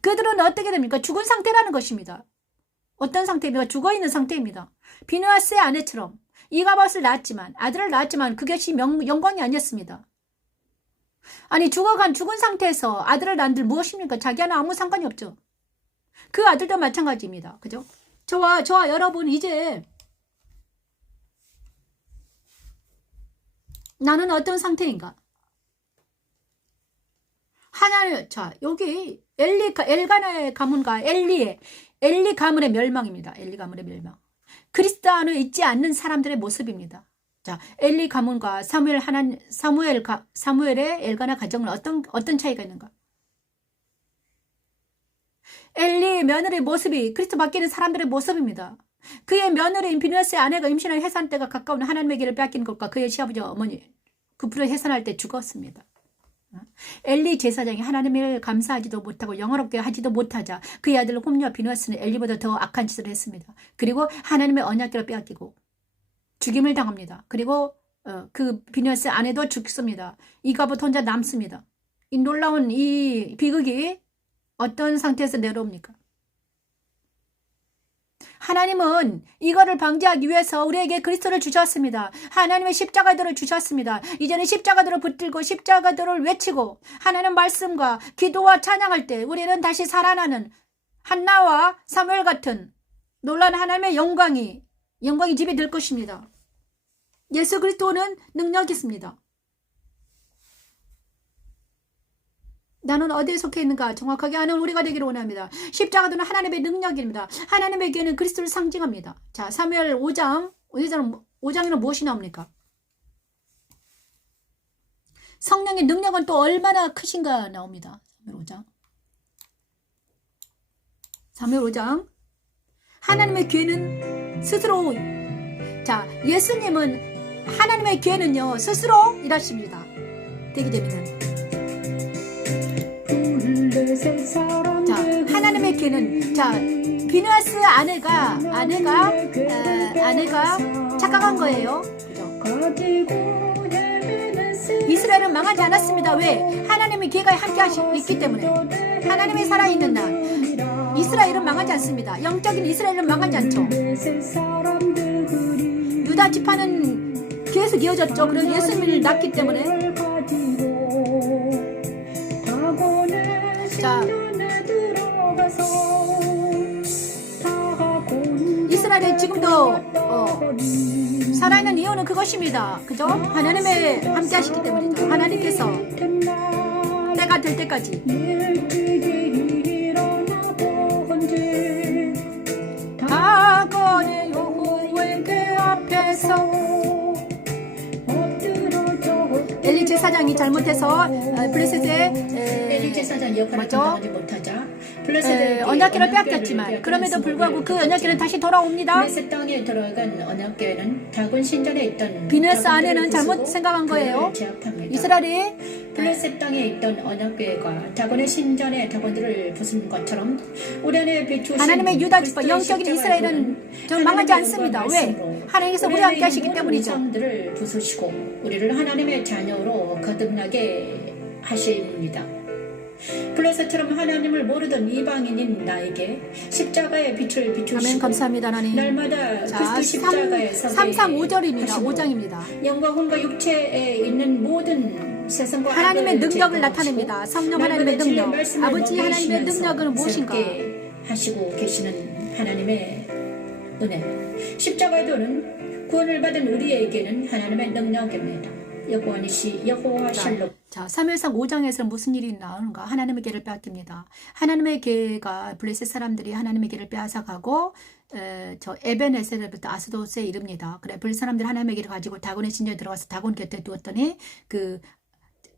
그들은 어떻게 됩니까? 죽은 상태라는 것입니다. 어떤 상태입니까? 죽어있는 상태입니다. 비누아스의 아내처럼 이가봇을 아들을 낳았지만 그것이 영광이 아니었습니다. 아니 죽은 상태에서 아들을 낳은들 무엇입니까? 자기와는 아무 상관이 없죠. 그 아들도 마찬가지입니다. 그죠? 저와 여러분 이제 나는 어떤 상태인가? 여기 엘가나의 가문과 엘리 가문의 멸망입니다. 엘리 가문의 멸망. 그리스도 안에 있지 않는 사람들의 모습입니다. 자, 엘리 가문과 사무엘의 엘가나 가정은 어떤 차이가 있는가? 엘리 며느리의 모습이 그리스도 밖에 있는 사람들의 모습입니다. 그의 며느리인 비누아스의 아내가 임신할 해산 때가 가까운 하나님의 길을 빼앗긴 것과 그의 시아버지 어머니 그 불을 해산할 때 죽었습니다. 엘리 제사장이 하나님을 감사하지도 못하고 영화롭게 하지도 못하자 그의 아들 홈리와 비누아스는 엘리보다 더 악한 짓을 했습니다. 그리고 하나님의 언약궤를 빼앗기고 죽임을 당합니다. 그리고 그 비누아스의 아내도 죽습니다. 이가봇 혼자 남습니다. 이 놀라운 이 비극이 어떤 상태에서 내려옵니까? 하나님은 이거를 방지하기 위해서 우리에게 그리스도를 주셨습니다. 하나님의 십자가들을 주셨습니다. 이제는 십자가들을 붙들고 십자가들을 외치고 하나님 말씀과 기도와 찬양할 때 우리는 다시 살아나는 한나와 사무엘 같은 놀라운 하나님의 영광이 집에 들 것입니다. 예수 그리스도는 능력이 있습니다. 나는 어디에 속해 있는가 정확하게 아는 우리가 되기를 원합니다. 십자가도는 하나님의 능력입니다. 하나님의 교회는 그리스도를 상징합니다. 자, 사무엘 5장에는 무엇이 나옵니까? 성령의 능력은 또 얼마나 크신가 나옵니다. 사무엘 5장. 하나님의 교회는 스스로, 자, 예수님은 하나님의 교회는요 스스로 일하십니다. 되게 되면은, 자, 하나님의 교회는, 자, 비느하스 아내가 착각한 거예요. 그죠? 이스라엘은 망하지 않았습니다. 왜? 하나님의 교회가 함께 있기 때문에. 하나님이 살아있는 날 이스라엘은 망하지 않습니다. 영적인 이스라엘은 망하지 않죠. 유다 지파는 계속 이어졌죠. 그리고 예수님을 낳기 때문에. 자, 이스라엘이 지금도 살아있는 이유는 그것입니다. 그죠? 하나님의 함께 하시기 때문이죠. 하나님께서 때가 될 때까지. 다곤의 여호와의 그 앞에서 엘리 제사장이 잘못해서 블레셋의 엘리 제사장 역할을 맞죠? 감당하지 못하자 언약궤를 빼앗겼지만 그럼에도 불구하고 그 언약궤는 다시 돌아옵니다. 블레셋 땅에 들어간 언약궤는 다곤 신전에 있던 비느하스 아내는 잘못 생각한 거예요. 이스라엘이 블레셋 땅에 있던 언약궤가 다곤의 신전에 다곤들을 부순 것처럼 우리 안에 비추신 하나님의 유다 지파 영적인 이스라엘은 좀 망하지 않습니다. 왜? 하나님께서 우리와 함께 하시기 때문이죠. 우상들을 부수시고 우리를 하나님의 자녀로 거듭나게 하십니다. 블레셋처럼 하나님을 모르던 이방인인 나에게 십자가의 빛을 비추시고 아멘. 감사합니다 하나님. 날마다 자, 그리스도 십자가에 서게 5절입니다. 하시고 5장입니다. 영과 혼과 육체에 있는 모든 세상과 하나님의 악을 능력을 제거하시고 나타냅니다. 성령 날마다 하나님의 진리의 능력. 말씀을 아버지 하나님의 먹이시면서 능력은 무엇인가? 새롭게 하시고 계시는 하나님의 은혜. 십자가의 도는 구원을 받은 우리에게는 하나님의 능력입니다. 여호와 니시 여호와 샬롬. 자, 사무엘상 5장에서 무슨 일이 나오는가? 하나님의 계를 빼앗깁니다. 하나님의 계가 블레셋 사람들이 하나님의 계를 빼앗아가고 저 에벤에셀부터 아스도스에 이릅니다. 그래, 블레셋 사람들이 하나님의 계를 가지고 다곤의 신전에 들어가서 다곤 곁에 두었더니 그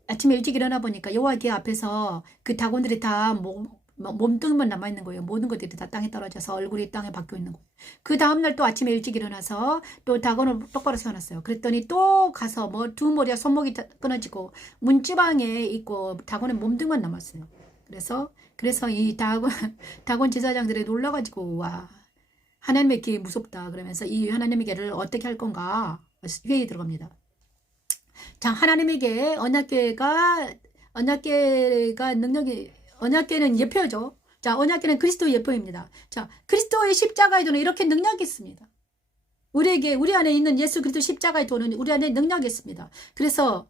아침에 일찍 일어나 보니까 여호와 계 앞에서 그 다곤들이 다 몸뚱이만 남아있는 거예요. 모든 것들이 다 땅에 떨어져서 얼굴이 땅에 박혀 있는 거예요. 그 다음날 또 아침에 일찍 일어나서 또 다곤을 똑바로 세워놨어요. 그랬더니 또 가서 뭐 두 머리와 손목이 끊어지고 문지방에 있고 다곤의 몸뚱이만 남았어요. 그래서 이 다곤 제사장들이 놀라가지고 와 하나님의 계 무섭다 그러면서 이 하나님의 계를 어떻게 할 건가 회의에 들어갑니다. 자, 하나님에게 언약궤가 능력이 언약궤는 예표죠. 자, 언약궤는 그리스도의 예표입니다. 자, 그리스도의 십자가의 도는 이렇게 능력이 있습니다. 우리 안에 있는 예수 그리스도 십자가의 도는 우리 안에 능력이 있습니다. 그래서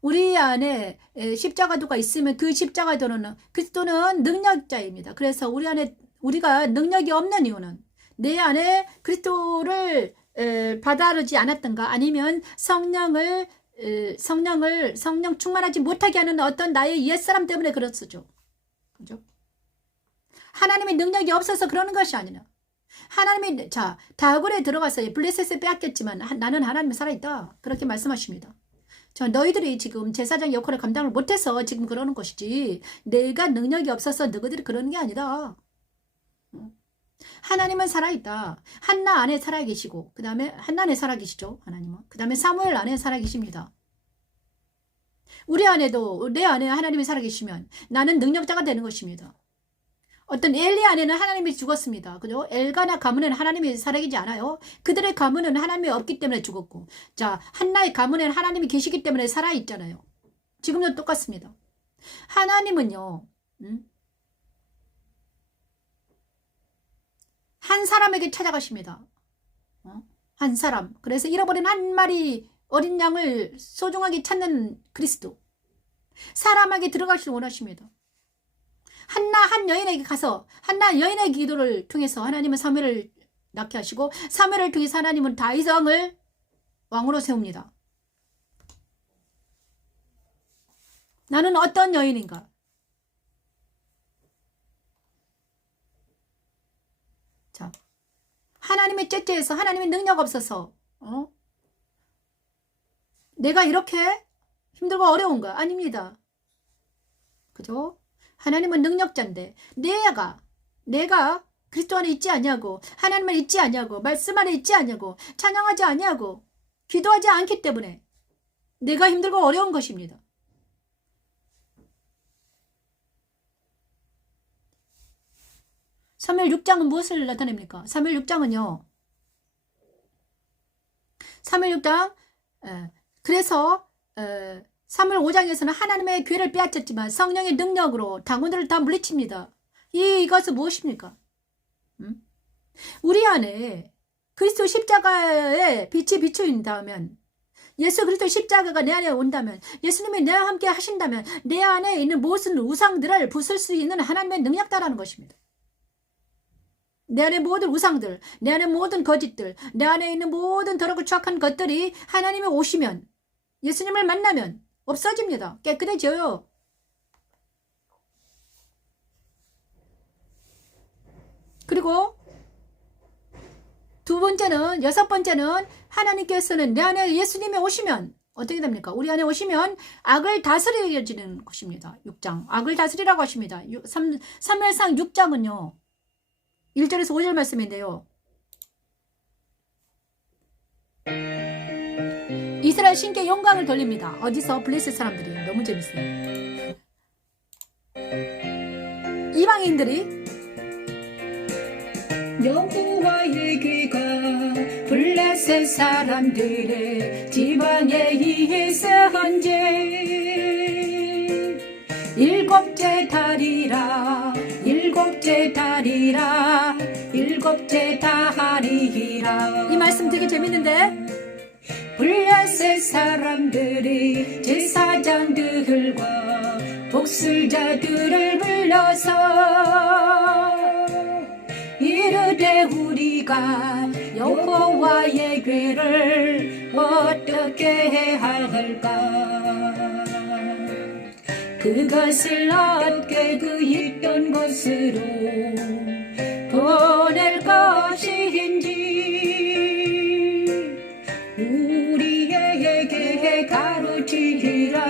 우리 안에 십자가도가 있으면 그 십자가의 도는 그리스도는 능력자입니다. 그래서 우리가 능력이 없는 이유는 내 안에 그리스도를 받아들이지 않았던가 아니면 성령 충만하지 못하게 하는 어떤 나의 옛사람 때문에 그렇죠. 그죠? 하나님의 능력이 없어서 그러는 것이 아니라 하나님이 자 다굴에 들어가서 블레셋에 빼앗겼지만 나는 하나님이 살아있다. 그렇게 말씀하십니다. 자, 너희들이 지금 제사장 역할을 감당을 못해서 지금 그러는 것이지 내가 능력이 없어서 너희들이 그러는 게 아니다. 하나님은 살아있다. 한나 안에 살아계시고 그 다음에 한나 안에 살아계시죠. 하나님은. 그 다음에 사무엘 안에 살아계십니다. 우리 안에도 내 안에 하나님이 살아계시면 나는 능력자가 되는 것입니다. 어떤 엘리 안에는 하나님이 죽었습니다. 그죠? 엘가나 가문에는 하나님이 살아계시지 않아요. 그들의 가문은 하나님이 없기 때문에 죽었고 자 한나의 가문에는 하나님이 계시기 때문에 살아있잖아요. 지금도 똑같습니다. 하나님은요 한 사람에게 찾아가십니다. 한 사람. 그래서 잃어버린 한 마리 어린 양을 소중하게 찾는 그리스도. 사람에게 들어가시길 원하십니다. 한나 한 여인에게 가서 한나 여인의 기도를 통해서 하나님은 사무엘을 낳게 하시고 사무엘을 통해서 하나님은 다윗 왕을 왕으로 세웁니다. 나는 어떤 여인인가? 자, 하나님의 째째에서 하나님의 능력 없어서 내가 이렇게 힘들고 어려운 거 아닙니다. 그죠? 하나님은 능력자인데 내가 그리스도 안에 있지 않냐고, 하나님 안에 있지 않냐고, 말씀 안에 있지 않냐고, 찬양하지 않냐고, 기도하지 않기 때문에 내가 힘들고 어려운 것입니다. 사무엘 6장은 무엇을 나타냅니까? 사무엘 6장은요. 사무엘 6장 그래서 사무엘 5장에서는 하나님의 괴를 빼앗았지만 성령의 능력으로 당원들을 다 물리칩니다. 이것은 무엇입니까? 우리 안에 그리스도 십자가의 빛이 비추인다면, 예수 그리스도 십자가가 내 안에 온다면, 예수님이 내와 함께 하신다면 내 안에 있는 모든 우상들을 부술 수 있는 하나님의 능력다라는 것입니다. 내 안에 모든 우상들, 내 안에 모든 거짓들, 내 안에 있는 모든 더럽고 추악한 것들이 하나님이 오시면, 예수님을 만나면 없어집니다. 깨끗해져요. 그리고 여섯 번째는 하나님께서는 내 안에 예수님이 오시면 어떻게 됩니까? 우리 안에 오시면 악을 다스려지는 것입니다. 6장. 악을 다스리라고 하십니다. 사무엘상 6장은요. 1절에서 5절 말씀인데요. 이스라엘 신께 영광을 돌립니다. 어디서? 블레셋 사람들이. 너무 재밌어요. 이방인들이 여호와의 귀가 블레셋 사람들의 지방에 있은지 일곱째 달이라 일곱째 달이라. 이 말씀 되게 재밌는데, 블레셋 사람들이 제사장들과 복술자들을 불러서 이르되 우리가 여호와의 궤를 어떻게 할까? 그것을 어떻게 그 있던 곳으로 보낼 것인지 우리에게 가르치리라.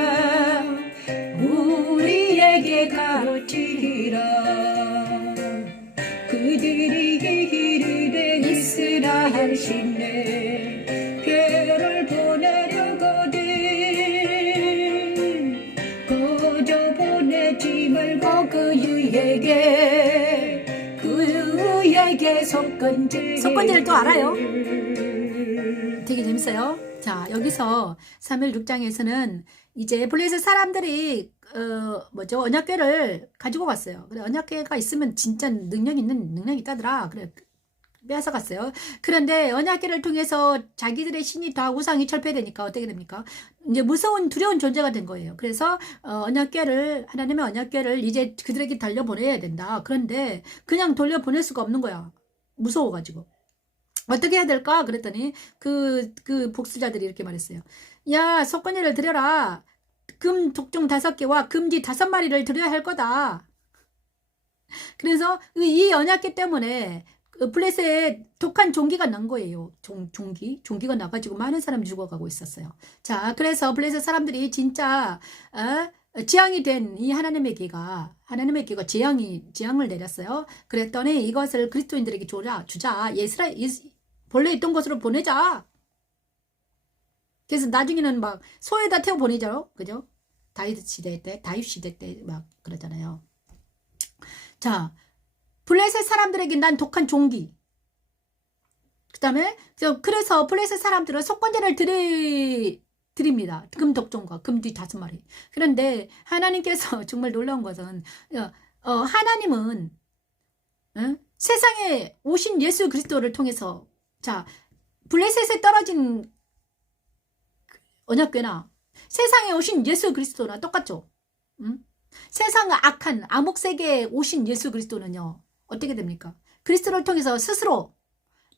그들이 이르되 이스라엘 신내 괴를 보내려거든 거저 보내지 말고 그에게 속건지를 또 알아요. 되게 재밌어요. 자, 여기서 사무엘 6장에서는 이제 블레셋 사람들이 언약궤를 가지고 갔어요. 그래, 언약궤가 있으면 진짜 능력이 있다더라. 그래, 빼앗아 갔어요. 그런데 언약궤를 통해서 자기들의 신이 다 우상이 철폐되니까 어떻게 됩니까? 이제 무서운 두려운 존재가 된 거예요. 그래서 하나님의 언약궤를 이제 그들에게 돌려보내야 된다. 그런데 그냥 돌려보낼 수가 없는 거야. 무서워가지고. 어떻게 해야 될까? 그랬더니 그 복수자들이 이렇게 말했어요. 야, 속건제를 드려라. 금 독종 5개와 금지 5마리를 드려야 할 거다. 그래서 이 언약궤 때문에 블레셋에 독한 종기가 난 거예요. 종기가 나가지고 많은 사람이 죽어가고 있었어요. 자, 그래서 블레셋 사람들이 진짜 재앙이 된 이 하나님의 귀가 재앙을 내렸어요. 그랬더니 이것을 그리스도인들에게 주자. 본래 있던 곳으로 보내자. 그래서 나중에는 막 소에다 태워 보내죠. 그죠? 다윗 시대 때 막 그러잖아요. 자, 블레셋 사람들에게 난 독한 종기. 그다음에 그래서 블레셋 사람들은 속건제를 드립니다. 금독종과 금쥐 5마리. 그런데 하나님께서 정말 놀라운 것은 하나님은 세상에 오신 예수 그리스도를 통해서, 자, 블레셋에 떨어진 언약궤나 세상에 오신 예수 그리스도나 똑같죠. 세상 악한 암흑세계에 오신 예수 그리스도는요, 어떻게 됩니까? 그리스도를 통해서 스스로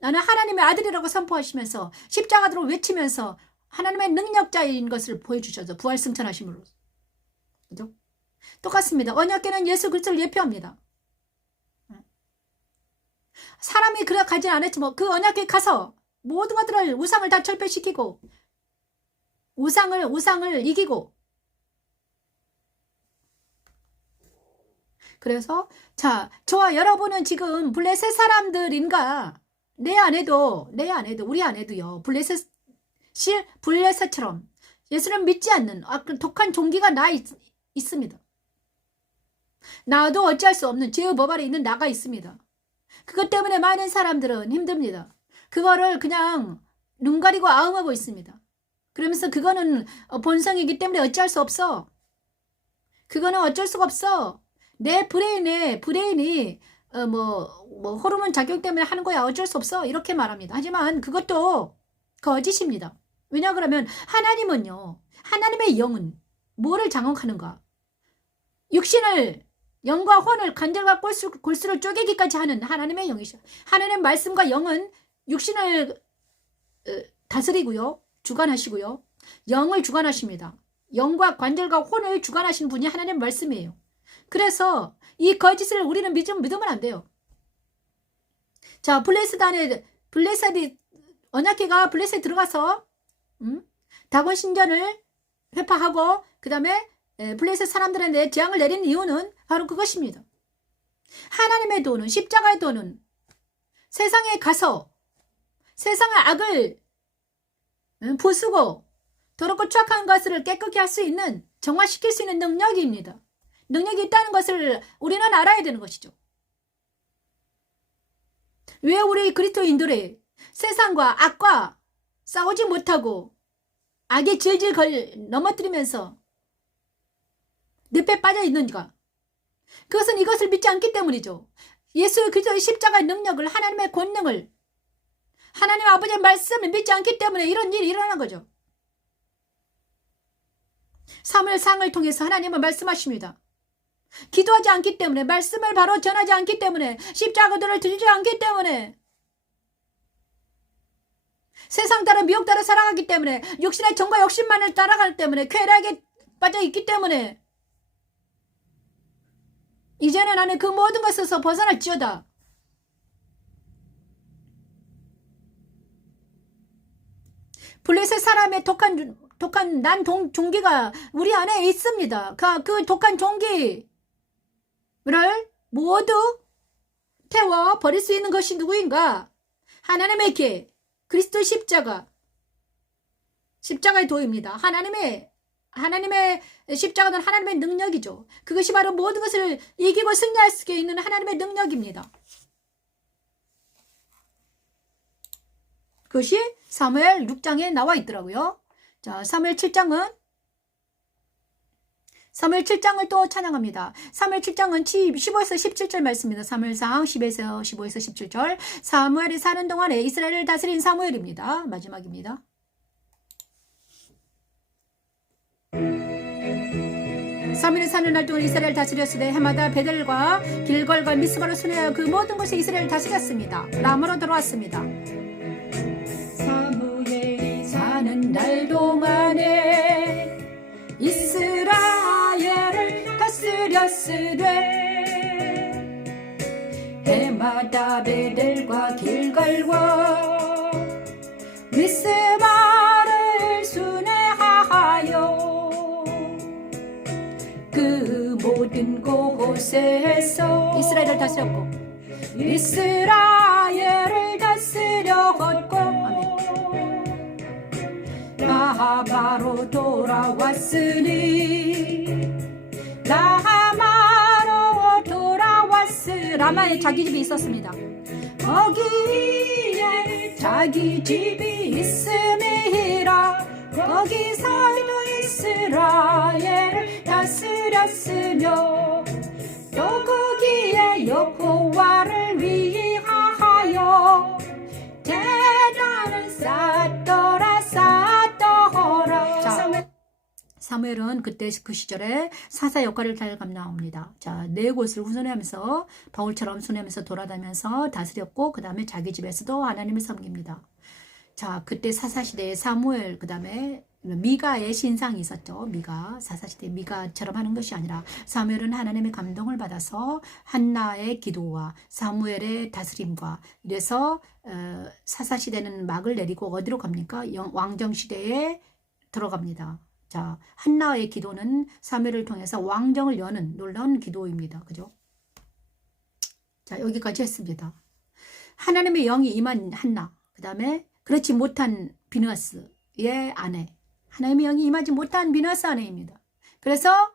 나는 하나님의 아들이라고 선포하시면서 십자가로 외치면서 하나님의 능력자인 것을 보여주셔서 부활승천하심으로. 그죠? 똑같습니다. 언약궤는 예수 그리스도를 예표합니다. 사람이 그렇게 가진 않았지 뭐. 그 언약궤 가서 모든 것들을 우상을 다 철폐시키고 우상을 이기고. 그래서 자, 저와 여러분은 지금 블레셋 사람들인가? 내 안에도 우리 안에도요. 블레셋처럼 예수를 믿지 않는 그 독한 종기가 있습니다. 나도 어찌할 수 없는 죄의 법 아래 있는 나가 있습니다. 그것 때문에 많은 사람들은 힘듭니다. 그거를 그냥 눈 가리고 아웅하고 있습니다. 그러면서 그거는 본성이기 때문에 어찌할 수 없어. 그거는 어쩔 수가 없어. 내 브레인이 호르몬 작용 때문에 하는 거야. 어쩔 수 없어. 이렇게 말합니다. 하지만 그것도 거짓입니다. 왜냐 그러면 하나님은요. 하나님의 영은 뭐를 장악하는가? 육신을 영과 혼을 관절과 골수를 쪼개기까지 하는 하나님의 영이셔. 하나님의 말씀과 영은 육신을 다스리고요. 주관하시고요. 영을 주관하십니다. 영과 관절과 혼을 주관하시는 분이 하나님의 말씀이에요. 그래서 이 거짓을 우리는 믿으면 안 돼요. 자, 블레셋이 언약궤가 블레셋에 들어가서 다곤 신전을 회파하고 그 다음에 블레셋 사람들한테 재앙을 내린 이유는 바로 그것입니다. 하나님의 도는 십자가의 도는 세상에 가서 세상의 악을 부수고 더럽고 추악한 것을 깨끗게 할 수 있는 정화시킬 수 있는 능력입니다. 능력이 있다는 것을 우리는 알아야 되는 것이죠. 왜 우리 그리스도인들이 세상과 악과 싸우지 못하고 악에 질질 넘어뜨리면서 늪에 빠져 있는가? 그것은 이것을 믿지 않기 때문이죠. 예수 그리스도의 십자가의 능력을, 하나님의 권능을, 하나님 아버지의 말씀을 믿지 않기 때문에 이런 일이 일어난 거죠. 사무엘상을 통해서 하나님은 말씀하십니다. 기도하지 않기 때문에, 말씀을 바로 전하지 않기 때문에, 십자가들을 들지 않기 때문에, 세상 따라 미혹 따라 살아가기 때문에, 육신의 정과 욕심만을 따라가기 때문에, 쾌락에 빠져 있기 때문에 이제는 나는 그 모든 것에서 벗어날지어다. 블레셋 사람의 독한 난 종기가 우리 안에 있습니다. 그 독한 종기를 모두 태워 버릴 수 있는 것이 누구인가? 하나님의 계, 그리스도 십자가의 도입니다. 하나님의 십자가는 하나님의 능력이죠. 그것이 바로 모든 것을 이기고 승리할 수 있는 하나님의 능력입니다. 그것이 사무엘 6장에 나와 있더라고요. 자, 사무엘 7장을 또 찬양합니다. 사무엘 7장은 15에서 17절 말씀입니다. 사무엘상 10에서 15에서 17절. 사무엘이 사는 동안에 이스라엘을 다스린 사무엘입니다. 마지막입니다. 사무엘이 사는 날 동안 이스라엘 다스렸으되 해마다 베델과 길걸과 미스바로 순회하여 그 모든 곳에 이스라엘을 다스렸습니다. 람으로 들어왔습니다. 사무엘이 사는 날 동안에 이스라엘을 다스렸으되 해마다 베델과 길걸과 미스바를 순회하여 그 모든 곳에서 이스라엘을 다스렸고 이스라엘을 다스렸고 라마로 돌아왔으니 라마에 자기 집이 있었습니다. 거기에 자기 집이 있음이라 거기서도 이스라엘을 다스렸으며 또 거기에 여호와를 위하여 제단을 쌓더라. 사무엘은 그때 그 시절에 사사 역할을 잘 감당합니다. 자, 네 곳을 순회하면서 바울처럼 순회하면서 돌아다니면서 다스렸고 그 다음에 자기 집에서도 하나님을 섬깁니다. 자, 그때 사사시대에 사무엘 그 다음에 미가의 신상이 있었죠. 미가, 사사시대 미가처럼 하는 것이 아니라 사무엘은 하나님의 감동을 받아서 한나의 기도와 사무엘의 다스림과 이래서 사사시대는 막을 내리고 어디로 갑니까? 왕정시대에 들어갑니다. 자, 한나의 기도는 사무엘을 통해서 왕정을 여는 놀라운 기도입니다. 그죠? 자, 여기까지 했습니다. 하나님의 영이 임한 한나, 그 다음에 그렇지 못한 비느하스의 아내, 하나님의 영이 임하지 못한 비느하스 아내입니다. 그래서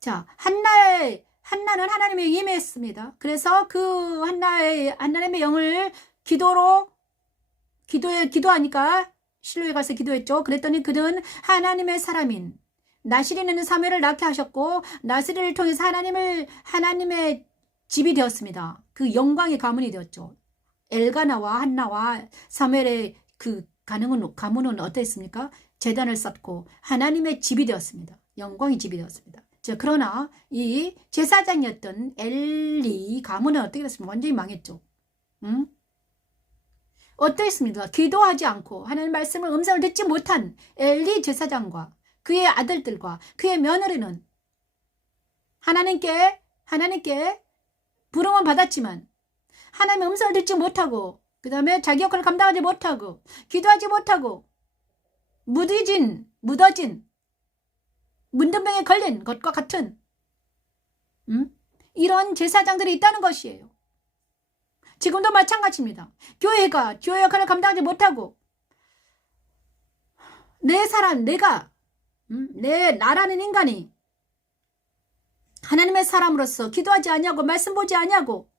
자, 한나는 하나님의 영이 임했습니다. 그래서 그 하나님의 영을 기도하니까 실로에 가서 기도했죠. 그랬더니 그는 하나님의 사람인 나시린에는 사무엘을 낳게 하셨고 나시린을 통해서 하나님의 집이 되었습니다. 그 영광의 가문이 되었죠. 엘가나와 한나와 사무엘의 그 가문은 어땠습니까? 제단을 쌓고 하나님의 집이 되었습니다. 영광의 집이 되었습니다. 자, 그러나 이 제사장이었던 엘리 가문은 어떻게 됐습니까? 완전히 망했죠. 응? 어떠했습니까? 기도하지 않고 하나님 말씀을 음성을 듣지 못한 엘리 제사장과 그의 아들들과 그의 며느리는 하나님께 부름은 받았지만 하나님의 음성을 듣지 못하고 그 다음에 자기 역할을 감당하지 못하고 기도하지 못하고 무뎌진 문둥병에 걸린 것과 같은 이런 제사장들이 있다는 것이에요. 지금도 마찬가지입니다. 교회 역할을 감당하지 못하고 나라는 인간이 하나님의 사람으로서 기도하지 않냐고 말씀 보지 않냐고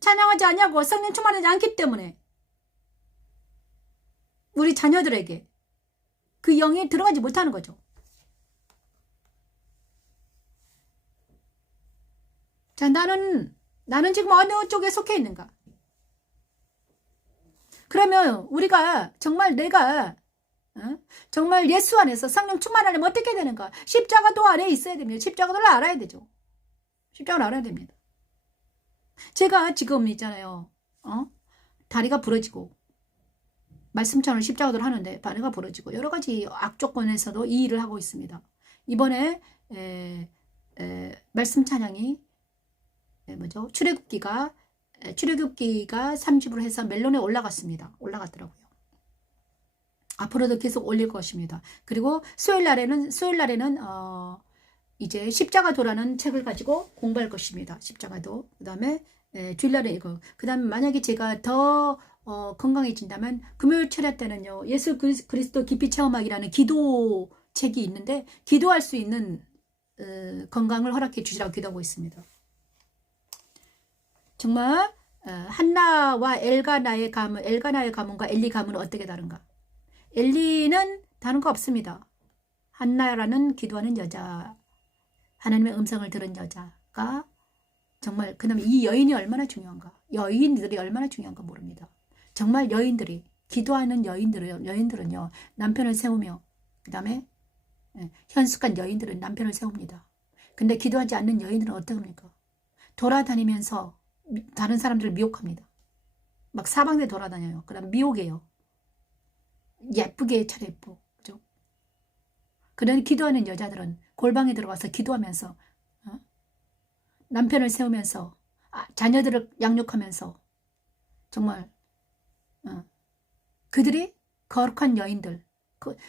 찬양하지 않냐고 성령 충만하지 않기 때문에 우리 자녀들에게 그 영이 들어가지 못하는 거죠. 자, 나는 지금 어느 쪽에 속해 있는가? 그러면 우리가 정말 정말 예수 안에서 성령 충만하려면 어떻게 되는가? 십자가도 아래에 있어야 됩니다. 십자가도를 알아야 되죠. 십자가를 알아야 됩니다. 제가 지금 있잖아요. 다리가 부러지고 말씀처럼 십자가도를 하는데 다리가 부러지고 여러 가지 악조건에서도 이 일을 하고 있습니다. 이번에 말씀 찬양이 출애굽기가 3집으로 해서 멜론에 올라갔더라고요. 앞으로도 계속 올릴 것입니다. 그리고 수요일 날에는 이제 십자가도라는 책을 가지고 공부할 것입니다. 십자가도. 그 다음에 주일날에 이거. 그 다음에 만약에 제가 더 건강해진다면 금요일 철야 때는요. 예수 그리스도 깊이 체험하기라는 기도 책이 있는데 기도할 수 있는 건강을 허락해 주시라고 기도하고 있습니다. 정말 한나와 엘가나의 가문과 엘리 가문은 어떻게 다른가? 엘리는 다른 거 없습니다. 한나라는 기도하는 여자, 하나님의 음성을 들은 여자가 정말 그다음에 이 여인이 얼마나 중요한가? 여인들이 얼마나 중요한가 모릅니다. 정말 여인들이 기도하는 여인들은요 남편을 세우며 그다음에 현숙한 여인들은 남편을 세웁니다. 근데 기도하지 않는 여인들은 어떻게 합니까? 돌아다니면서 다른 사람들을 미혹합니다. 막 사방에 돌아다녀요. 그다음 미혹해요. 예쁘게 차려입고, 그죠? 그런 기도하는 여자들은 골방에 들어가서 기도하면서 남편을 세우면서 자녀들을 양육하면서 정말 그들이 거룩한 여인들,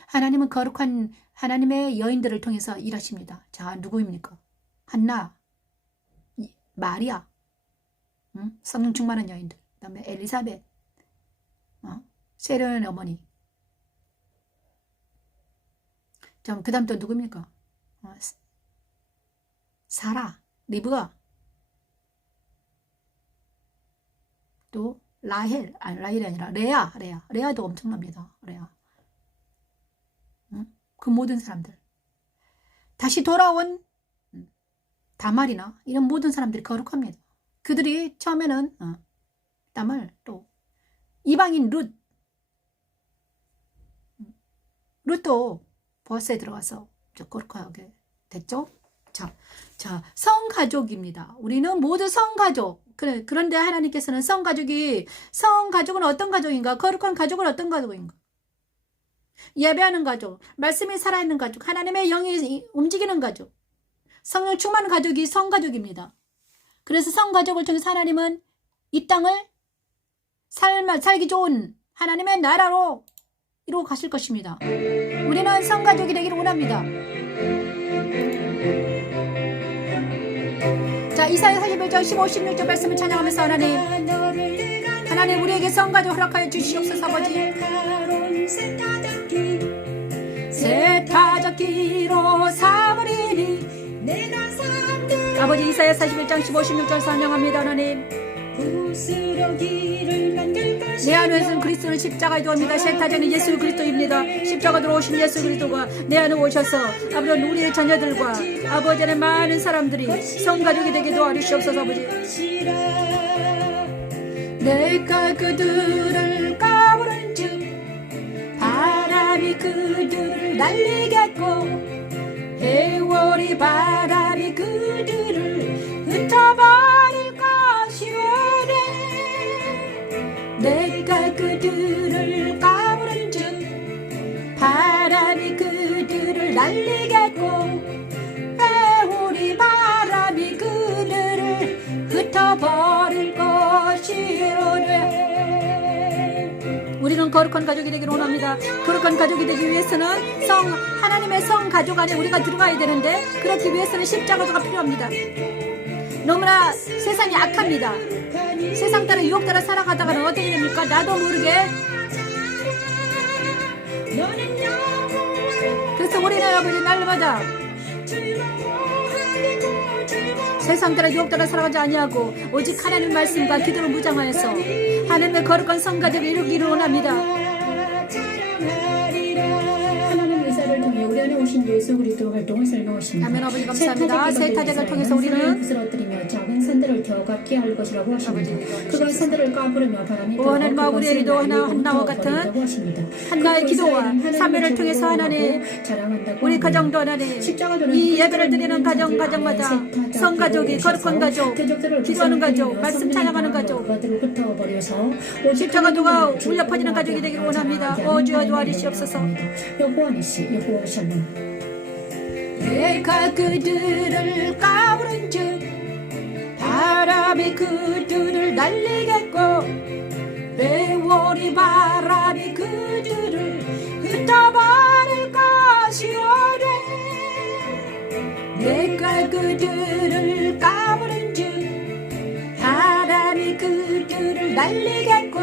하나님은 거룩한 하나님의 여인들을 통해서 일하십니다. 자, 누구입니까? 한나, 마리아, 성령 충만한 여인들, 그 다음에 엘리사벳, 세련의 어머니. 그 다음 또 누구입니까? 사라, 리브가, 또 라헬이 아니라 레아도 엄청납니다. 레아. 그 모든 사람들. 다시 돌아온 다말이나 이런 모든 사람들이 거룩합니다. 그들이 처음에는 땀을 또 이방인 룻도 버스에 들어가서 거룩하게 됐죠. 자, 성가족입니다. 우리는 모두 성가족. 그런데 하나님께서는 성가족은 어떤 가족인가? 거룩한 가족은 어떤 가족인가? 예배하는 가족, 말씀이 살아있는 가족, 하나님의 영이 움직이는 가족, 성령 충만한 가족이 성가족입니다. 그래서 성가족을 통해서 하나님은 이 땅을 살기 좋은 하나님의 나라로 이루어 가실 것입니다. 우리는 성가족이 되기를 원합니다. 자, 이사야 41장 15, 16절 말씀을 찬양하면서 하나님 우리에게 성가족 허락하여 주시옵소서. 아버지 세타적기로 삼으리니 아버지 이사야 41장 15, 16절 찬양합니다. 하나님 내 안에는 그리스도는 십자가에 두었습니다. 세타자는 예수 그리스도입니다. 십자가로 오신 예수 그리스도가 내 안에 오셔서 아버지 우리의 자녀들과 아버지의 많은 사람들이 성가족이 되게 도와주시옵소서. 아버지 내가 그들을 까부른즉 바람이 그들을 날리겠고 해월이 바람이 그들을 흩어버릴 것이오니 내가 그들을 까부른즉 바람이 그들을 날리겠고 해월이 바람이 그들을 흩어버릴 것이오니 우리는 거룩한 가족이 되기를 원합니다. 거룩한 가족이 되기 위해서는 하나님의 성 가족 안에 우리가 들어가야 되는데 그렇기 위해서는 십자가가 필요합니다. 너무나 세상이 악합니다. 세상 따라 유혹 따라 살아가다가는 어떻게 됩니까? 나도 모르게. 그래서 우리는 아버지 날마다 세상 따라 유혹 따라 살아가지 아니하고 오직 하나님 말씀과 기도를 무장하여서 하나님의 거룩한 성가족을 이루기를 원합니다. 하나님 의사를 통해 우리 안에 오신 예수 그리스도 활동을 설명하십니다. 아멘. 아버지 감사합니다. 세 타작을 통해서 우리는 부스러뜨리며 작은 산들을 겨우갑게 할 것이라고 하십니다. 그가 산들을 까부르며 바람이 오 하나님 우리의 기도 하나와 같은 한나의 기도와 사매를 통해서 하나님 우리 가정도 하나님 이 예배를 드리는 가정마다 성가족이 거룩한 가족 기도하는 가족 말씀 찬양하는 가족 십자가도가 울려 퍼지는 가족이 되기를 원합니다. 오 주여 도와주시옵소서. 여호와니시 여호와 샬롬 내가 그들을 까부른즉 바람이 그들을 날리겠고 매월이 바람이 그들을 흩어버릴 것이오니 내가 그들을 까부른즉 바람이 그들을 날리겠고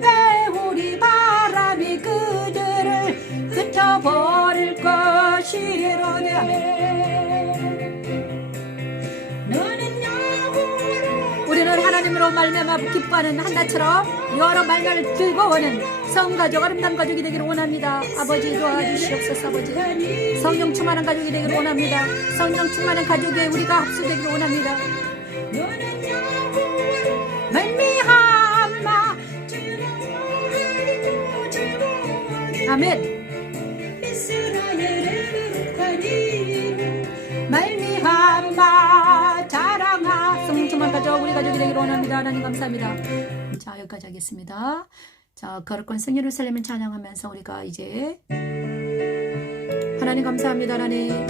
매월이 바람이 그들을 흩어버릴 것이로니 우리는 하나님으로 말미암아 기뻐하는 한나처럼 여러 말을 들고 오는 성가족 아름다운 가족이 되기를 원합니다. 아버지 도와주시옵소서. 아버지 성령 충만한 가족이 되기를 원합니다. 성령 충만한 가족에 우리가 합수되기를 원합니다. 말미암아 아멘. 말미암아 자랑하 성령 충만 가족 우리 가족이 되기를 원합니다. 하나님 감사합니다. 자 여기까지 하겠습니다. 자 거룩한 성 예루살렘을 찬양하면서 우리가 이제 하나님 감사합니다. 하나님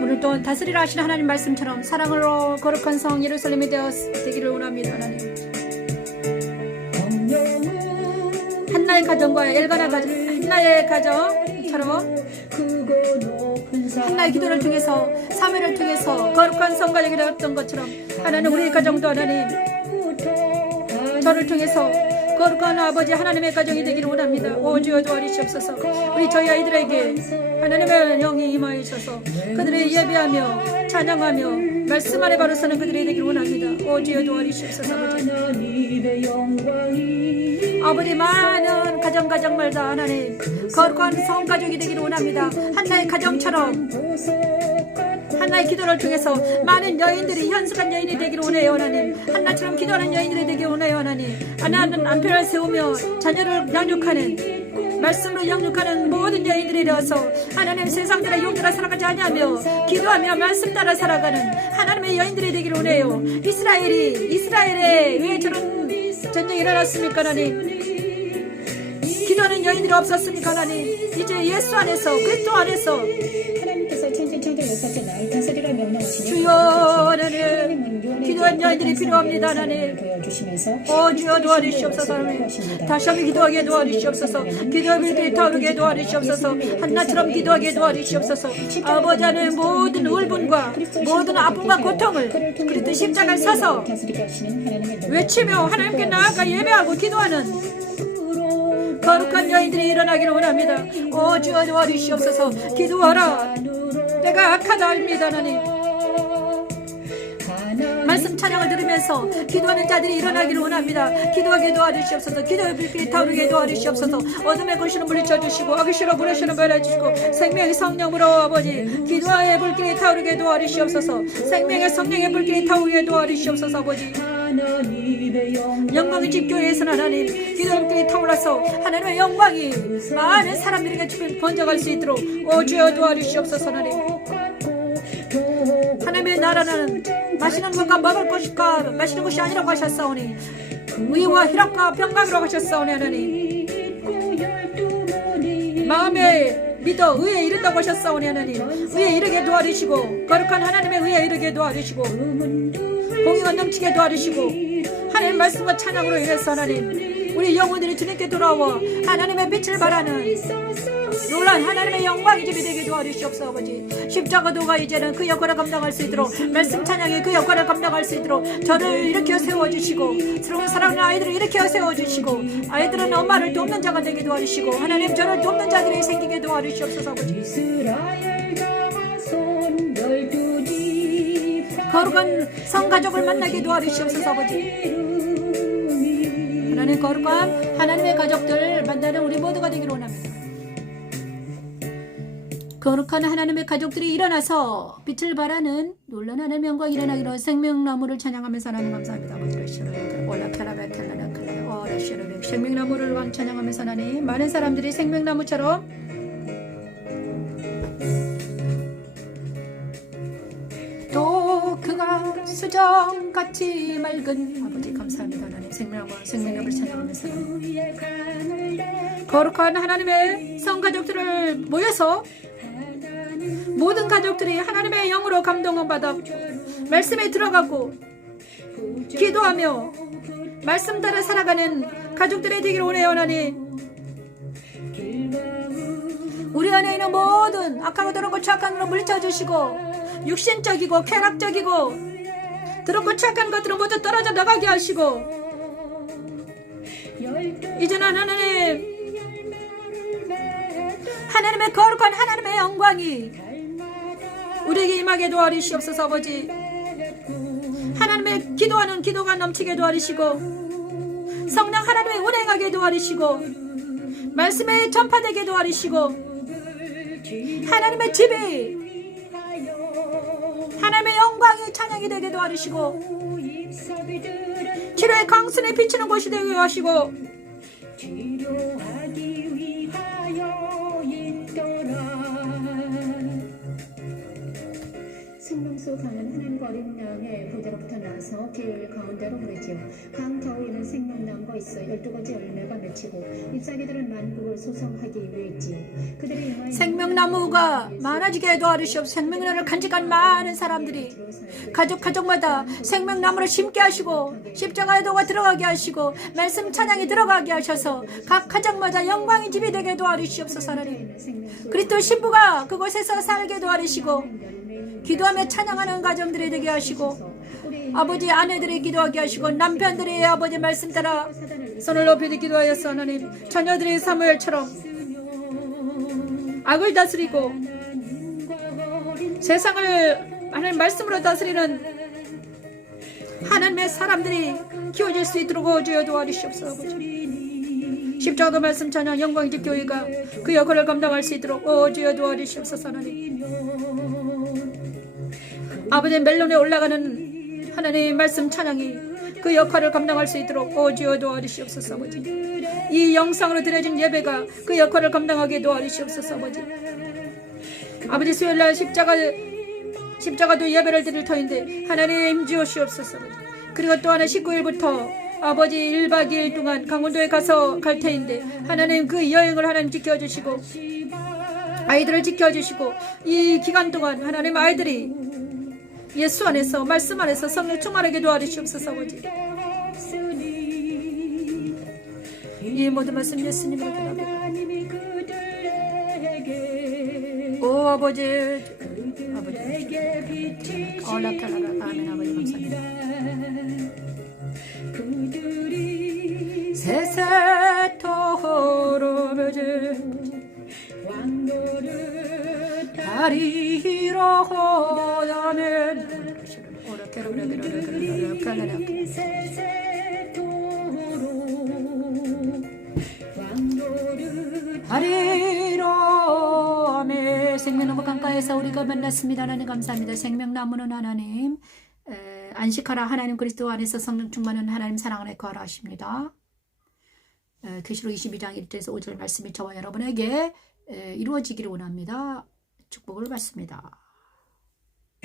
오늘 또 다스리라 하시는 하나님 말씀처럼 사랑으로 거룩한 성 예루살렘이 되기를 원합니다. 하나님 한나의 가정과 엘가나 가정 한나의 가정처럼 한나의 기도를 통해서 사매를 통해서 거룩한 성가족이 되었던 것처럼 하나님 우리 가정도 하나님 저를 통해서 거룩한 아버지 하나님의 가정이 되기를 원합니다. 오 주여 도와주시옵소서. 우리 저희 아이들에게 하나님의 영이 임하셔서 그들이 예배하며 찬양하며 말씀 안에 바로 서는 그들이 되기를 원합니다. 오 주여 도와주시옵소서. 아버지 많은 가정마다 하나님 거룩한 성가족이 되기를 원합니다. 한나의 가정처럼 한나의 기도를 통해서 많은 여인들이 현숙한 여인이 되기를 원해요. 하나님 한나처럼 기도하는 여인들이 되기를 원해요. 하나님 하나는 남편을 세우며 자녀를 양육하는 말씀으로 양육하는 모든 여인들이 되어서 하나님 세상 따라 용따라 살아가지 아니하며 기도하며 말씀 따라 살아가는 하나님의 여인들이 되기를 원해요. 이스라엘에 왜 저런 전쟁이 일어났습니까? 하나님 기도하는 여인들이 없었습니까 하나님? 이제 예수 안에서 그리스도 안에서 하나님께서 천진천대 높아져 날 다스리라 명령하시니 주여 하나님 기도한 여인들이 필요합니다 하나님. 보여주시면서 주여 도와주시옵소서 하나님. 다시 한번 기도하게 도와주시옵소서. 기도의 물길이 타오르게 도와주시옵소서. 한나처럼 기도하게 도와주시옵소서. 아버지 하나님 모든 울분과 모든 아픔과 고통을 그리스도 십자가에 서서 외치며 하나님께 나아가 예배하고 기도하는 거룩한 여인들이 일어나기를 원합니다. 주여 도와주시옵소서. 기도하라. 내가 악하다입니다 하나님. 말씀 찬양을 들으면서 기도하는 자들이 일어나기를 원합니다. 기도하게 도와주시옵소서. 기도의 불길이 타오르게 도와주시옵소서. 어둠의 권세는 물리쳐주시고 악의시로 부르시는 벌해주시고 생명의 성령으로 아버지 기도의 불길이 타오르게 도와주시옵소서. 생명의 성령의 불길이 타오르게 도와주시옵소서. 아버지 영광의 집교회에서는 하나님 기도의 불길이 타올라서 하나님의 영광이 많은 사람들에게 번져갈 수 있도록 주여 도와주시옵소서. 하나님 하나님의 나라는 마시는 것과 먹을 것과 마시는 것이 아니라고 하셨사오니 의와 희락과 평강이라고 하셨사오니 하나님 마음에 믿어 의에 이른다고 하셨사오니 하나님 의에 이르게 도와주시고 거룩한 하나님의 의에 이르게 도와주시고 공의가 넘치게 도와주시고 하나님 말씀과 찬양으로 인해서 하나님 우리 영혼들이 주님께 돌아와 하나님의 빛을 발하는 놀란 하나님의 영광이 집이 되게 도와주시옵소서. 아버지 십자가도가 이제는 그 역할을 감당할 수 있도록 말씀 찬양이 그 역할을 감당할 수 있도록 저를 일으켜 세워주시고 새로운 사랑하는 아이들을 일으켜 세워주시고 아이들은 엄마를 돕는 자가 되게 도와주시고 하나님 저를 돕는 자들이 생기게 도와주시옵소서. 아버지 거룩한 성가족을 만나게 도와주시옵소서. 아버지 하나님 거룩한 하나님의 가족들 만나는 우리 모두가 되기를 원합니다. 거룩한 하나님의 가족들이 일어나서 빛을 발하는 놀라운 하나님의 영광이 일어나기로 생명나무를 찬양하면서 하나님 감사합니다. 생명나무를 찬양하면서 하나님 많은 사람들이 생명나무처럼 또 그가 수정같이 맑은 아버지 감사합니다. 하나님 생명나무를 찬양하면서 거룩한 하나님의 성가족들을 모여서 모든 가족들이 하나님의 영으로 감동을 받아 말씀에 들어가고 기도하며 말씀 따라 살아가는 가족들이 되기를 원해요. 하나님 우리 안에 있는 모든 악하고 더럽고 착한 것을 물리쳐주시고 육신적이고 쾌락적이고 더럽고 착한 것들은 모두 떨어져 나가게 하시고 이제는 하나님의 거룩한 하나님의 영광이 우리에게 임하게 도와주시옵소서. 아버지 하나님의 기도하는 기도가 넘치게 도와주시고 성령 하나님의 운행하게 도와주시고 말씀에 전파되게 도와주시고 하나님의 집이 하나님의 영광이 찬양이 되게 도와주시고 치료의 강순에 비치는 곳이 되게 하시고 생명수 강은 하나님과 어린 양의 보대로부터 나서 길 가운데로 흐르지요. 강 겨우에는 생명나무가 있어 12가지 열매가 맺히고 잎사귀들은 만국을 소성하기 위해지요. 그들의 생명나무가 많아지게 도와주시옵소서. 생명나무를 간직한 많은 사람들이 가족마다 생명나무를 심게 하시고 십자가의 도가 들어가게 하시고 말씀 찬양이 들어가게 하셔서 각 가정마다 영광의 집이 되게 도와주시옵소서. 하나님 그리스도 신부가 그곳에서 살게 도와주시고 기도하며 찬양하는 가정들이 되게 하시고 아버지 아내들이 기도하게 하시고 남편들이 아버지 말씀 따라 손을 높이 기도하였어. 하나님 자녀들이 사무엘처럼 악을 다스리고 세상을 하나님 말씀으로 다스리는 하나님의 사람들이 키워질 수 있도록 주여 도와주시옵소서. 아버지 십자가도 말씀 찬양 영광의 집 교회가 그 역할을 감당할 수 있도록 주여 도와주시옵소서. 하나님 아버지 멜론에 올라가는 하나님의 말씀 찬양이 그 역할을 감당할 수 있도록 주여 도와주시옵소서. 아버지 이 영상으로 드려진 예배가 그 역할을 감당하게 도와주시옵소서. 아버지 수요일날 십자가도 예배를 드릴 터인데 하나님 임주옵시옵소서. 그리고 또 하나 19일부터 아버지 1박 2일 동안 강원도에 가서 갈 테인데 하나님 그 여행을 하나님 지켜주시고 아이들을 지켜주시고 이 기간 동안 하나님 아이들이 예수 안에서 말씀 안에서 성령 충만하게 도와주시옵소서. 아버지 이 모든 말씀 예수님으로 기도합니다. 오 아버지 어라카라라 아멘. 아버지 감사합니다. 세세토록 다리로 아멘. 다리로 아멘. 생명나무 강가에서 우리가 만났습니다. 하나님 감사합니다. 생명나무는 하나님 안식하라. 하나님 그리스도 안에서 성령 충만한 하나님 사랑 안에 거하라 하십니다. 계시록 22장 1절에서 5절 말씀이 저와 여러분에게 이루어지기를 원합니다. 축복을 받습니다.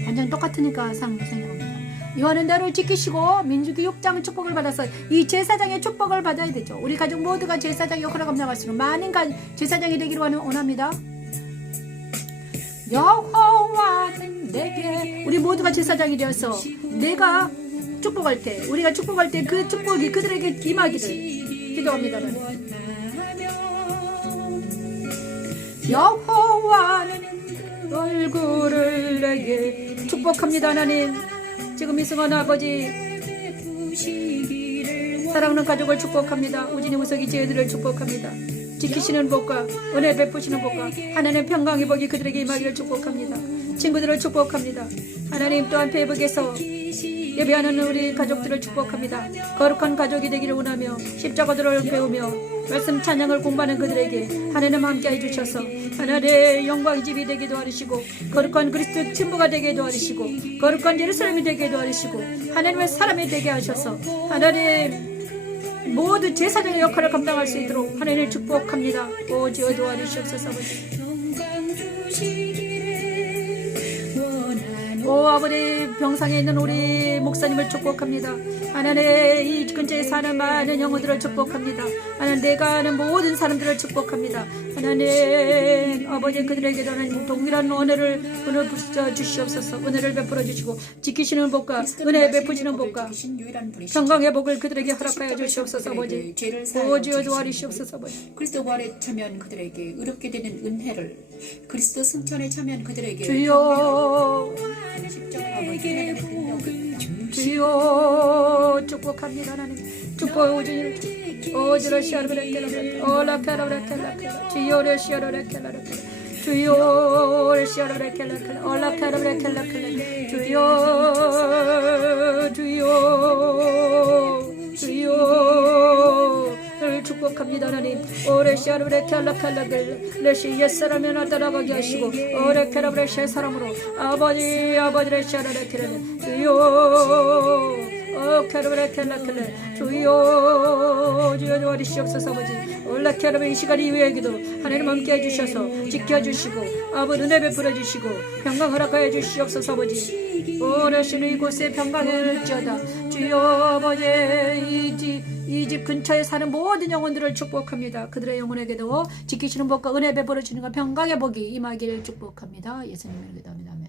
완전 똑같으니까 생각합니다. 이와는 나를 지키시고 민수기 6장 축복을 받아서 이 제사장의 축복을 받아야 되죠. 우리 가족 모두가 제사장 역할을 감당할 수 있는 많은 제사장이 되기를 원합니다. 여호와는 내게 우리 모두가 제사장이 되어서 내가 축복할 때 우리가 축복할 때 그 축복이 그들에게 임하기를 기도합니다. 여호와는 얼굴을 내게 축복합니다. 하나님 지금 이 순간 아버지 사랑하는 가족을 축복합니다. 우진이 우석이 제들을 축복합니다. 지키시는 복과 은혜 베푸시는 복과 하나님 평강의 복이 그들에게 임하기를 축복합니다. 친구들을 축복합니다. 하나님 또한 페이북에서 예배하는 우리 가족들을 축복합니다. 거룩한 가족이 되기를 원하며 십자가들을 배우며 말씀 찬양을 공부하는 그들에게 하나님 함께 해주셔서 하나님의 영광의 집이 되게 도와주시고 거룩한 그리스도 친부가 되게 도와주시고 거룩한 예루살렘이 되게 도와주시고 하나님의 사람이 되게 하셔서 하나님 모두 제사장의 역할을 감당할 수 있도록 하나님을 축복합니다. 오지어 도와주시옵소서. 오 아버지 병상에 있는 우리 목사님을 축복합니다. 하나님 이 근처에 사는 많은 영혼들을 축복합니다. 하나님 내가 아는 모든 사람들을 축복합니다. 하나님 아버지 그들에게도 하나님 동일한 은혜를 부어 주시옵소서. 은혜를 베풀어 주시고 지키시는 복과 은혜 베푸시는 복과 평강의 복을 그들에게 허락하여 주시옵소서. 아버지 오지어 도와주시옵소서. 아버지 그리스도 부활에 참여한 그들에게 의롭게 되는 은혜를 그리스도 승천에 참여한 그들에게 주여 주여 축복합니다. 하나님 축복 오지를 시아르베레켈라 올라카라브레켈라 주여를 시아르베레켈라 주여를 시아르베레켈라 올라카라브레켈라 주여 축복합니다. 하나님 오레시아르브레켈라켈라겔 레시 옛사람이 나타나가게 하시고 오레케라브레시 사람으로 아버지를 시아르베레켈라 주여 케르브레켈라켈레 주여 도와주시옵소서. 아버지 올라케르베 이 시간 이후에도 하나님 함께 해주셔서 지켜주시고 아버지 은혜 베풀어 주시고 평강 허락하여 주시옵소서. 아버지 오래시는 이곳에 평강을 지어다. 주여 아버지 이 집 근처에 사는 모든 영혼들을 축복합니다. 그들의 영혼에게도 지키시는 복과 은혜 베풀어 주시는 것 평강의 복이 임하기를 축복합니다. 예수님을 기도합니다. 아멘.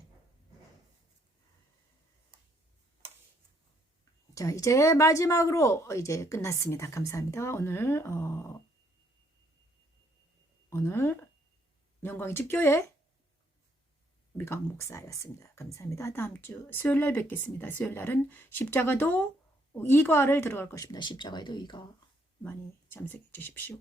자 이제 마지막으로 이제 끝났습니다. 감사합니다. 오늘 영광의 집교회 미강 목사였습니다. 감사합니다. 다음 주 수요일날 뵙겠습니다. 수요일날은 십자가도 2과를 들어갈 것입니다. 십자가에도 2과 많이 참석해 주십시오.